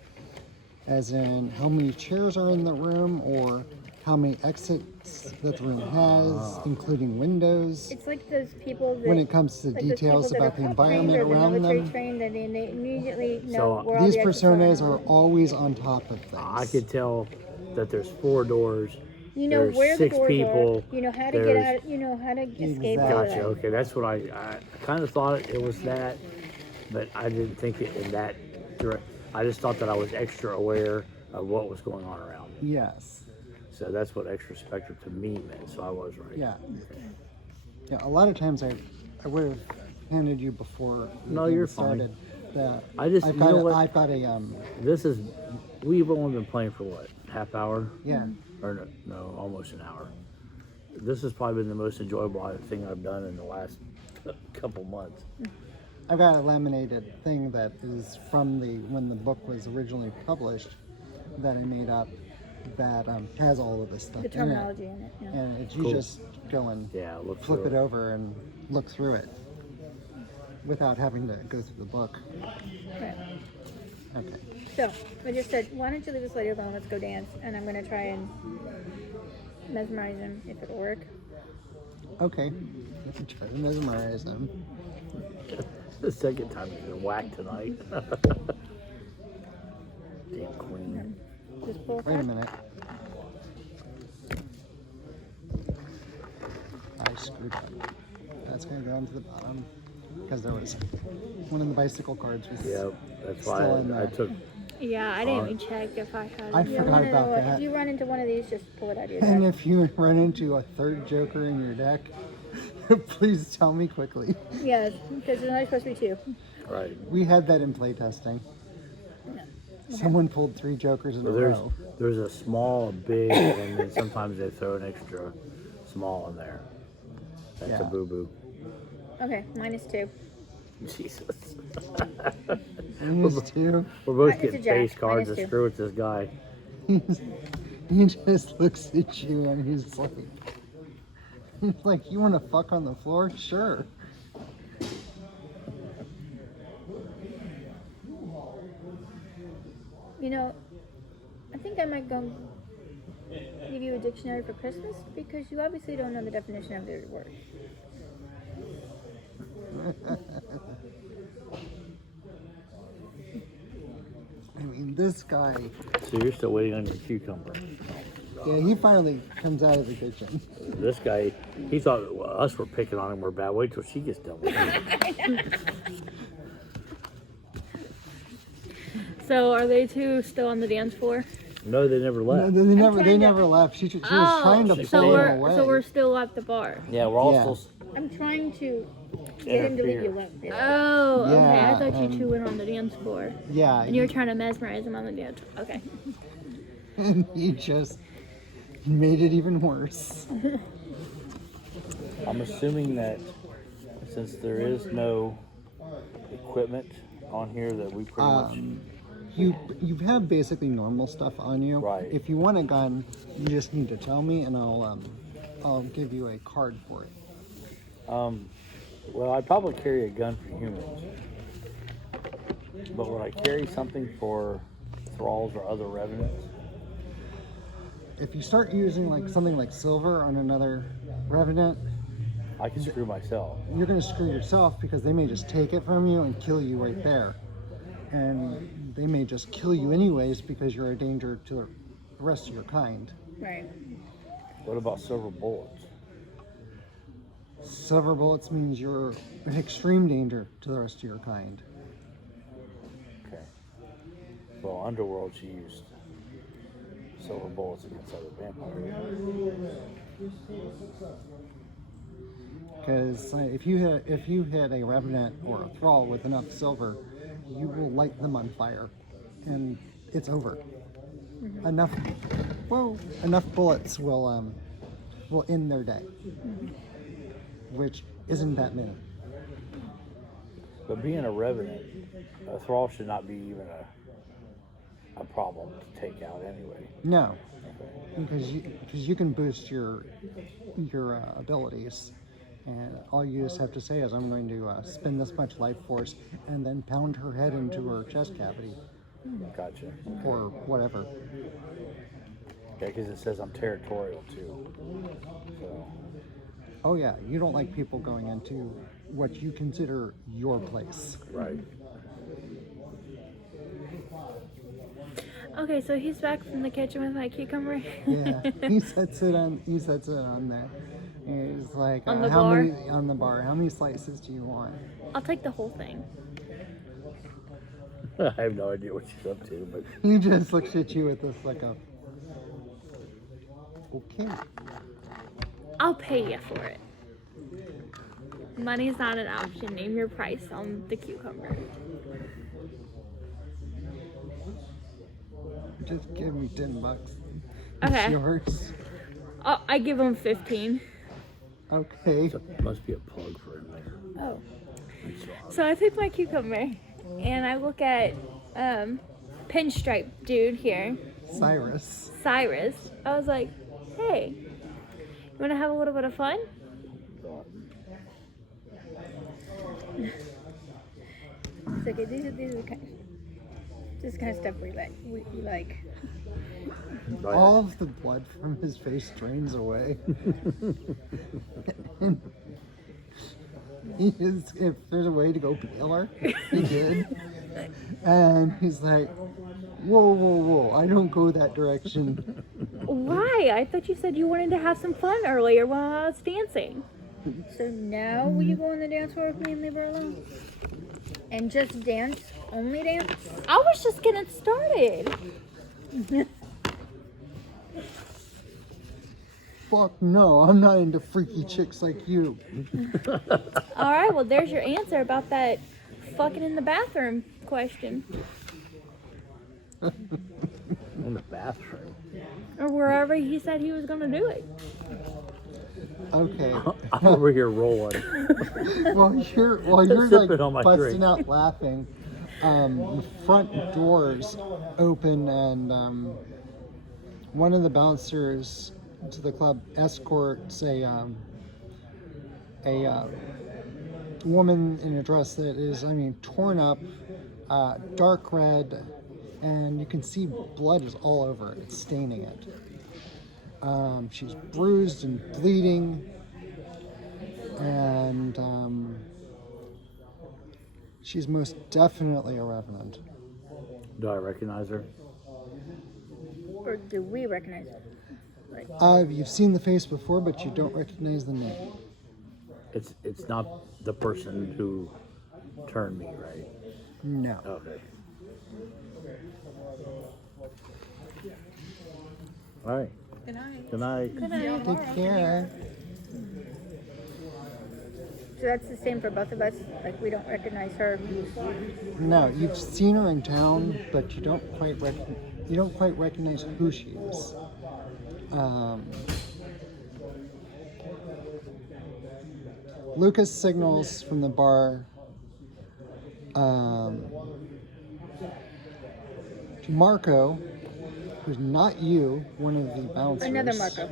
as in how many chairs are in the room or how many exits that the room has, including windows. It's like those people that, When it comes to like those details people that about the are environment trained or around the military them, trained, and they immediately know So, where all these the exits are. personas are always on top of things. I could tell that there's 4 doors. You know There's where 6 the doors people. are. You know how to get There's- out. You know how to escape. Exactly. all Gotcha. that. Okay, that's what I kind of thought it was that, but I didn't think it in that direct. I just thought that I was extra aware of what was going on around me. Yes. So that's what extrospective to me meant. So I was right. Yeah. Yeah. A lot of times I would have handed you before the No, game you're fine. started that I just- I've you got know a, what? I've got a This is. We've only been playing for what, half hour? yeah. Or no, almost an hour. This has probably been the most enjoyable thing I've done in the last couple months. I've got a laminated thing that is from when the book was originally published that I made up that has all of this stuff The in it. terminology in it. Yeah. And it's you Cool. just go and Yeah, look flip through it over and look through it without having to go through the book. Right. Okay. So I just said, why don't you leave this lady alone? Let's go dance, and I'm gonna try and mesmerize him if it'll work. Okay. Try to mesmerize them. The second time he's been whacked tonight. Damn queen. Just pull it Wait a back. minute. I screwed up. That's going to go into the bottom because there was one of the bicycle cards was Yep, that's still why in I there. took. Yeah, I didn't even check if I had. I it. forgot about If that. you run into one of these, just pull it out of your And deck. if you run into a third Joker in your deck, please tell me quickly. Yes, because there's only supposed to be 2. Right. We had that in playtesting. Someone pulled 3 Jokers in So a row. there's a small, a big, and then sometimes they throw an extra small in there. That's a Yeah. boo boo. Okay, -2. Jesus. -2. We're both It's a getting jack, face cards to -2. screw with this guy. He just looks at you and he's like, you want to fuck on the floor? Sure. You know, I think I might go give you a dictionary for Christmas because you obviously don't know the definition of the word. I mean, this guy, So you're still waiting on your cucumber. yeah, he finally comes out of the kitchen. This guy, he thought us were picking on him. We're bad. Wait till she gets done with him. So are they 2 still on the dance floor? No, they never No, left. they never trying to- left. She was trying to She pull stayed. him away. So we're still at the bar. Yeah, we're all Yeah. still. I'm trying to get him to leave you alone. Oh, okay. Yeah, I thought you and- 2 went on the dance floor, Yeah, and you were trying to mesmerize him on the dance. Okay. and he just made it even worse. I'm assuming that since there is no equipment on here, that we pretty much. you have basically normal stuff on you. Right. If you want a gun, you just need to tell me, and I'll give you a card for it. Well, I'd probably carry a gun for humans. But would I carry something for thralls or other revenants? If you start using like something like silver on another revenant, I can screw myself. you're going to screw yourself because they may just take it from you and kill you right there. And they may just kill you anyways because you're a danger to the rest of your kind. Right. What about silver bullets? Silver bullets means you're an extreme danger to the rest of your kind. Okay. Well, Underworld, she used silver bullets against other vampires. Because if you hit a revenant or a thrall with enough silver, you will light them on fire, and it's over. Enough bullets will end their day, which isn't that many. But being a revenant, a thrall should not be even a problem to take out anyway. No, because you can boost your abilities, and all you just have to say is, I'm going to spend this much life force and then pound her head into her chest cavity Gotcha. or whatever. Yeah, because it says I'm territorial too. So, Oh yeah, you don't like people going into what you consider your place. right. Okay, so he's back from the kitchen with my cucumber. Yeah, he sets it on there. And he's like, On the how bar? many on the bar? How many slices do you want? I'll take the whole thing. I have no idea what she's up to, but He just looks at you with this like a, okay. I'll pay you for it. Money's not an option. Name your price on the cucumber. Just give me $10. Okay. It's yours. I give him 15. Okay. it must be a plug for in there. Oh. So I take my cucumber and I look at pinstripe dude here, Cyrus. Cyrus. I was like, hey, you want to have a little bit of fun? It's okay. These are the kind of stuff we like. Right. All of the blood from his face drains away. And if there's a way to go paler, he did. And he's like, whoa, I don't go that direction. Why? I thought you said you wanted to have some fun earlier while I was dancing. So now will you go on the dance floor with me and leave her alone? And just dance? Only dance? I was just getting started. Fuck no, I'm not into freaky chicks like you. All right, well, there's your answer about that fucking in the bathroom question. In the bathroom. Or wherever he said he was going to do it. Okay. I'm over here rolling. While you're Sipping like on my busting drink. out laughing, the front doors open and one of the bouncers to the club escorts a woman in a dress that is, torn up, dark red, and you can see blood is all over it. It's staining it. She's bruised and bleeding, and she's most definitely a revenant. Do I recognize her? Or do we recognize it? You've seen the face before, but you don't recognize the name. It's not the person who turned me, right? No. Okay. All right. Good night. Good night. Take care. So that's the same for both of us? Like, we don't recognize her? No, you've seen her in town, but you don't quite recognize who she is. Lucas signals from the bar. to Marco, who's not you, one of the bouncers. Another Marco.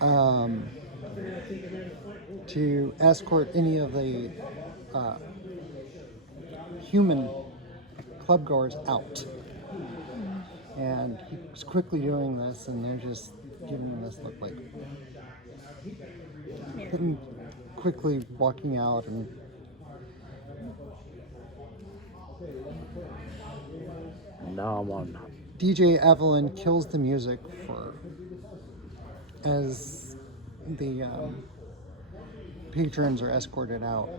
Um, to escort any of the human clubgoers out. And he's quickly doing this, and they're just giving him this look like, him quickly walking out. And now I'm on. DJ Evelyn kills the music as the patrons are escorted out.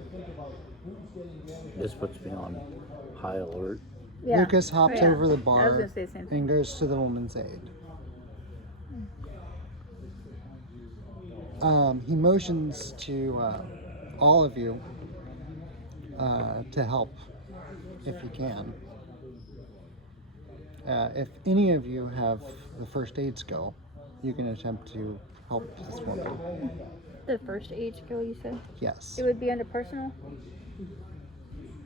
This puts me on high alert. Yeah. Lucas hops over the I was bar gonna say the same thing. and goes to the woman's aid. He motions to all of you to help if you can. If any of you have the first aid skill, you can attempt to help this woman. The first aid skill you said? Yes. It would be under personal.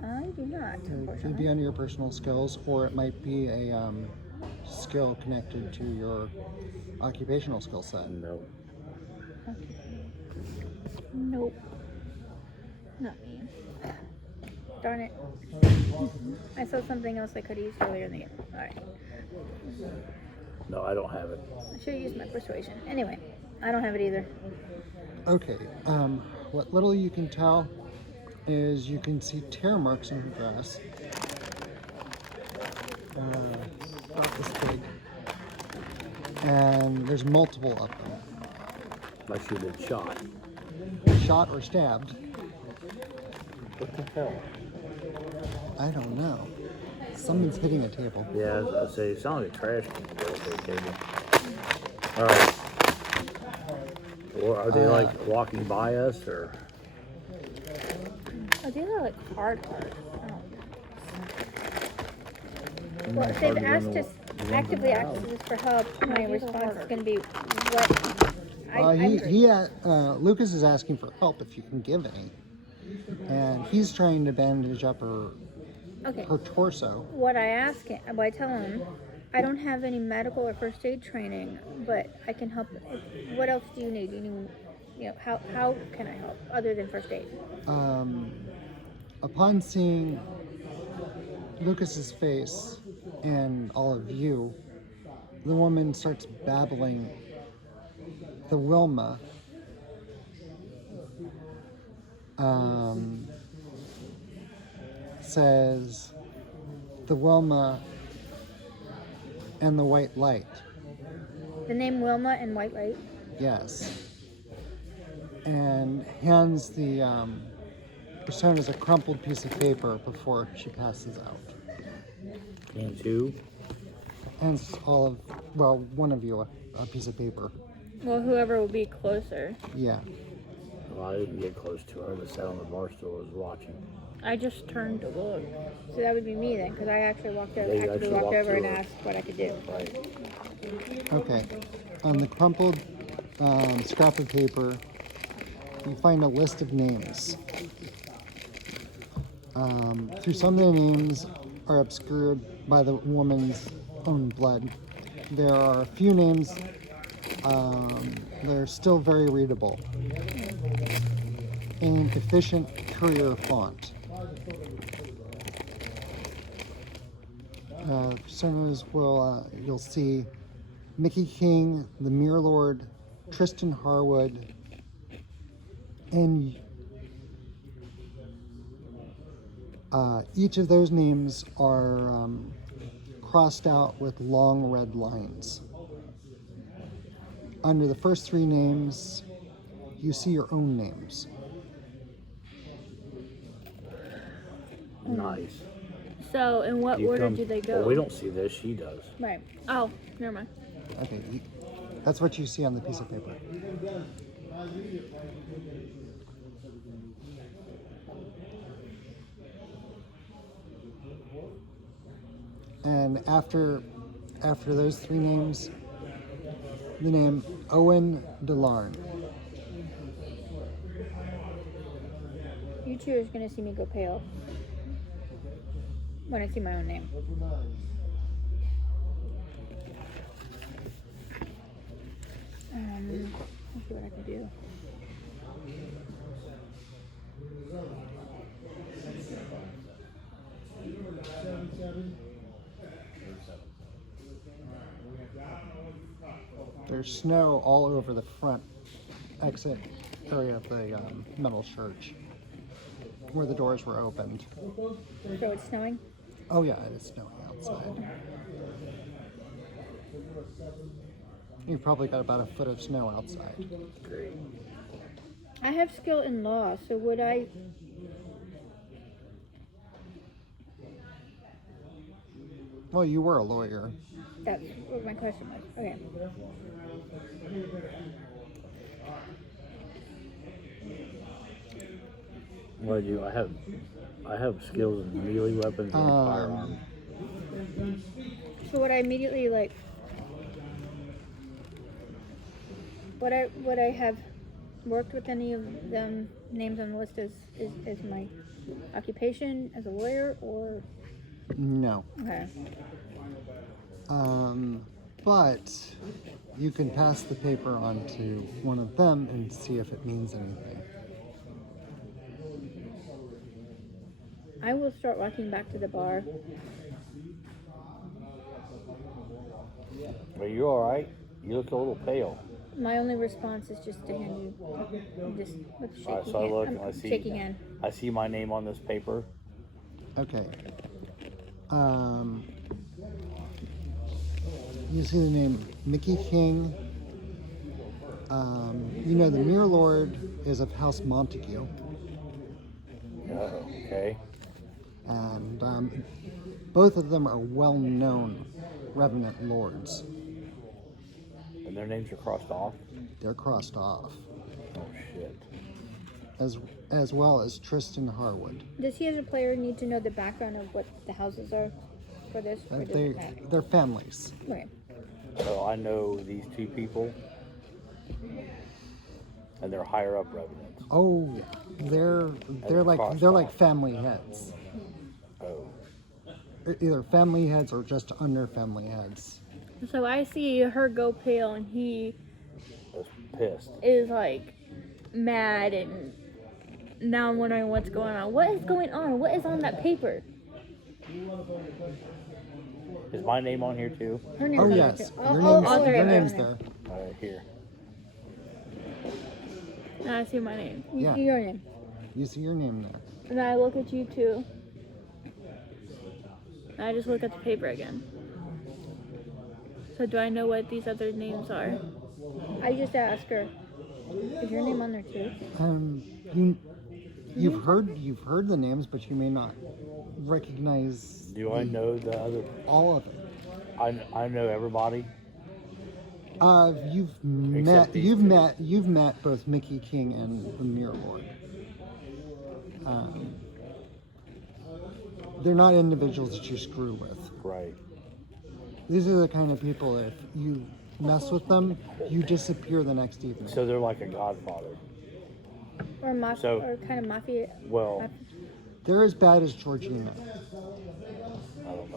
I do not, It could be unfortunately. under your personal skills, or it might be a skill connected to your occupational skill set. No. Nope. Not me. Darn it. I saw something else I could have used earlier in the game. Alright. No, I don't have it. I should have used my persuasion. Anyway, I don't have it either. Okay. What little you can tell is you can see tear marks in her dress. About this big. And there's multiple of them. Like she's been shot. Shot or stabbed. What the hell? I don't know. Someone's hitting a table. Yeah, I say it sounds like trash can go over the table. All right. Or are they like walking by us, or? Oh, these are like hard. Oh. Mm, Well, if they've are they asked gonna- us, the ones actively in the asked house? us for help, my response is going to be, what? Lucas is asking for help if you can give any. And he's trying to bandage up her Okay. torso. What I ask him, what I tell him, I don't have any medical or first aid training, but I can help. What else do you need? How can I help other than first aid? Upon seeing Lucas's face and all of you, the woman starts babbling the Wilma. Says the Wilma and the white light. The name Wilma and White Light. Yes. And hands the personas a crumpled piece of paper before she passes out. And two. Hands one of you a piece of paper. Well, whoever will be closer. Yeah. Well, I didn't get close to her. I sat on the bar stool, was watching. I just turned to look. So that would be me then, because I actually walked over, Yeah, you actually walked and to her. asked what I could do. Right. Okay. On the crumpled scrap of paper, you find a list of names. Through some of the names are obscured by the woman's own blood. There are a few names that are still very readable in efficient courier font. Personas you'll see Mickey King, the Mirror Lord, Tristan Harwood, and each of those names are crossed out with long red lines. Under the first three names, you see your own names. Nice. So, in what You order come- do they go? Well, we don't see this. She does. Right. Oh, never mind. Okay, that's what you see on the piece of paper. And after those three names, the name Owen DeLarn. You two are going to see me go pale when I see my own name. Let's see what I can do. There's snow all over the front exit area of the metal church where the doors were opened. So it's snowing? Oh yeah, it is snowing outside. You've probably got about a foot of snow outside. Great. I have skill in law, so would I... Well, you were a lawyer. That's what my question was. Okay. What do you? I have skills in melee weapons and firearms. So would I immediately, like... Would I have worked with any of them names on the list as my occupation as a lawyer, or... No. Okay. But you can pass the paper on to one of them and see if it means anything. I will start walking back to the bar. Are you all right? You look a little pale. My only response is just to hand you, just with a shaky All right, so I hand. look and I see. Shaky hand. I see my name on this paper. Okay. You see the name Mickey King. You know the Mirror Lord is of House Montague. Okay. And both of them are well-known Revenant Lords. And their names are crossed off. They're crossed off. Oh shit. As well as Tristan Harwood. Does he, as a player, need to know the background of what the houses are for this? Or does it matter? They're families. Okay. So I know these two people, and they're higher up revenants. Oh yeah, they're like family heads. Oh. Either family heads or just under family heads. So I see her go pale, and he Was pissed. is like mad, and now I'm wondering what's going on. What is going on? What is on that paper? Is my name on here too? Her name's Oh on there yes, too. your name's okay. there. All right, here. Now I see my name. You Yeah. see your name. You see your name there. And I look at you too. And I just look at the paper again. So do I know what these other names are? I just asked her, is your name on there too? You've heard the names, but you may not recognize. Do I know the other? All of it? I know everybody. You've these two. met both Mickey King and the Mirror Lord. They're not individuals that you screw with. Right. These are the kind of people, if you mess with them, you disappear the next evening. So they're like a godfather. Or or kind of mafia? Well, They're as bad as Georgina.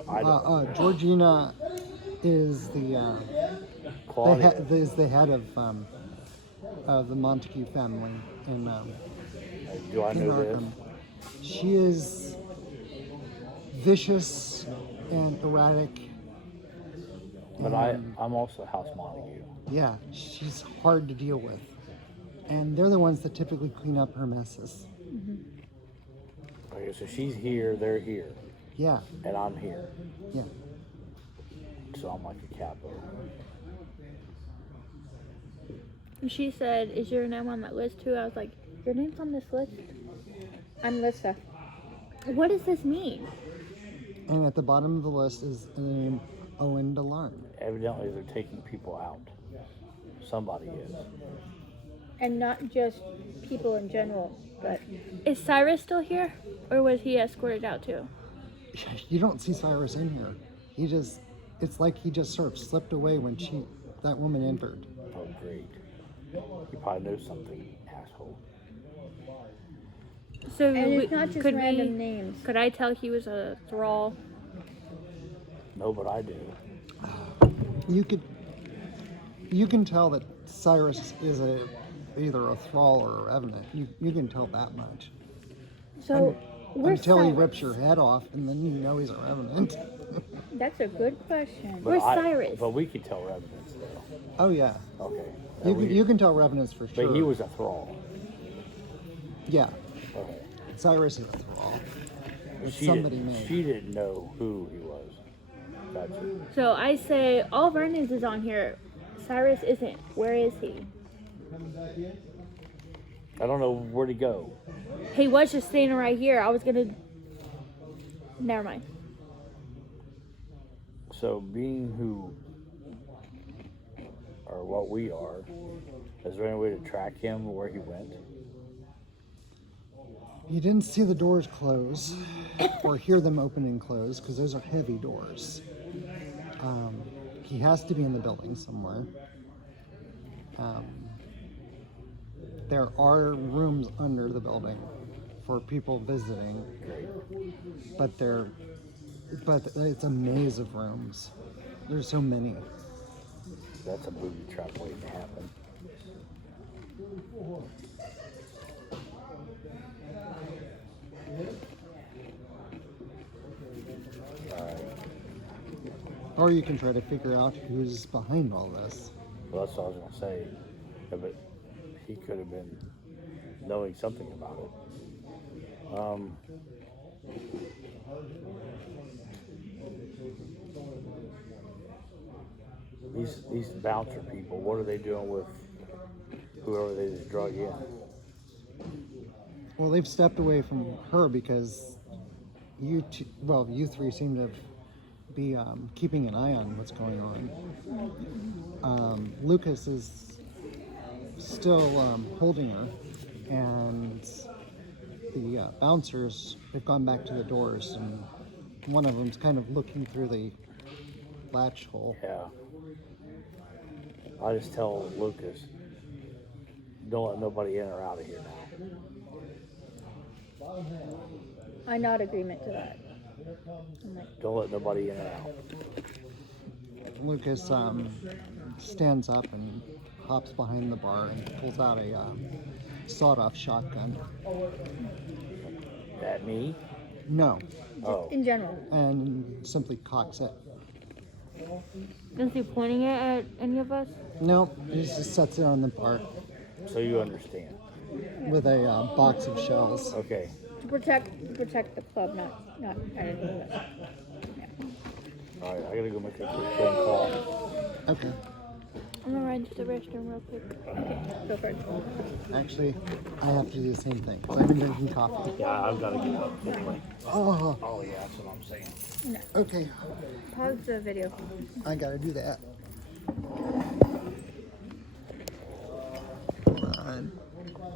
I don't know. Georgina is the Claudia. head of the Montague family in Do I in know this? Arkham. She is vicious and erratic. But and, I'm also House Montague. yeah, she's hard to deal with. And they're the ones that typically clean up her messes. Okay, so she's here, they're here, Yeah, and I'm here. yeah. So I'm like a capo. And she said, is your name on that list too? I was like, your name's on this list? I'm Lissa. What does this mean? And at the bottom of the list is the name Owen DeLarn. Evidently, they're taking people out. Somebody is. And not just people in general, but Is Cyrus still here? Or was he escorted out too? You don't see Cyrus in here. It's like he just sort of slipped away when that woman entered. Oh, great. You probably know something, asshole. So and it's not just could random names. Could I tell he was a thrall? No, but I do. You could You can tell that Cyrus is either a thrall or a revenant. You can tell that much. So, where's Until he Cyrus? rips your head off, and then you know he's a revenant. That's a good question. But Where's Cyrus? But we could tell revenants though. Oh yeah, Okay. you can tell revenants for sure. But he was a thrall. Yeah, Okay. Cyrus is a thrall. It's She somebody didn't, made. she didn't know who he was. Gotcha. So I say all of our news is on here. Cyrus isn't. Where is he? I don't know where to go. He was just standing right here. I was gonna. Never mind. So being who or what we are, is there any way to track him where he went? You didn't see the doors close or hear them open and close because those are heavy doors. He has to be in the building somewhere. There are rooms under the building for people visiting, but it's a maze of rooms. There's so many. That's a booby trap waiting to happen. Or you can try to figure out who's behind all this. Well, that's what I was gonna say. Yeah, but he could have been knowing something about it. These bouncer people, what are they doing with whoever they just drug in? Well, they've stepped away from her because you three seem to be keeping an eye on what's going on. Lucas is still holding her, and the bouncers, they've gone back to the doors, and one of them's kind of looking through the latch hole. Yeah. I just tell Lucas, don't let nobody in or out of here now. I nod agreement to that. Don't let nobody in or out. Lucas stands up and hops behind the bar and pulls out a sawed-off shotgun. That me? No, Oh. In general. and simply cocks it. Is he pointing it at any of us? No, he just sets it on the bar So you understand. with a box of shells. Okay. To protect the club, not anything else. All right, I gotta go make a quick phone call. Okay. I'm gonna run to the restroom real quick. Go for it. Actually, I have to do the same thing. So I've been drinking coffee. Yeah, I've gotta get up anyway. Oh, Oh yeah, that's what I'm saying. okay. Pause the video. I gotta do that. Hold on.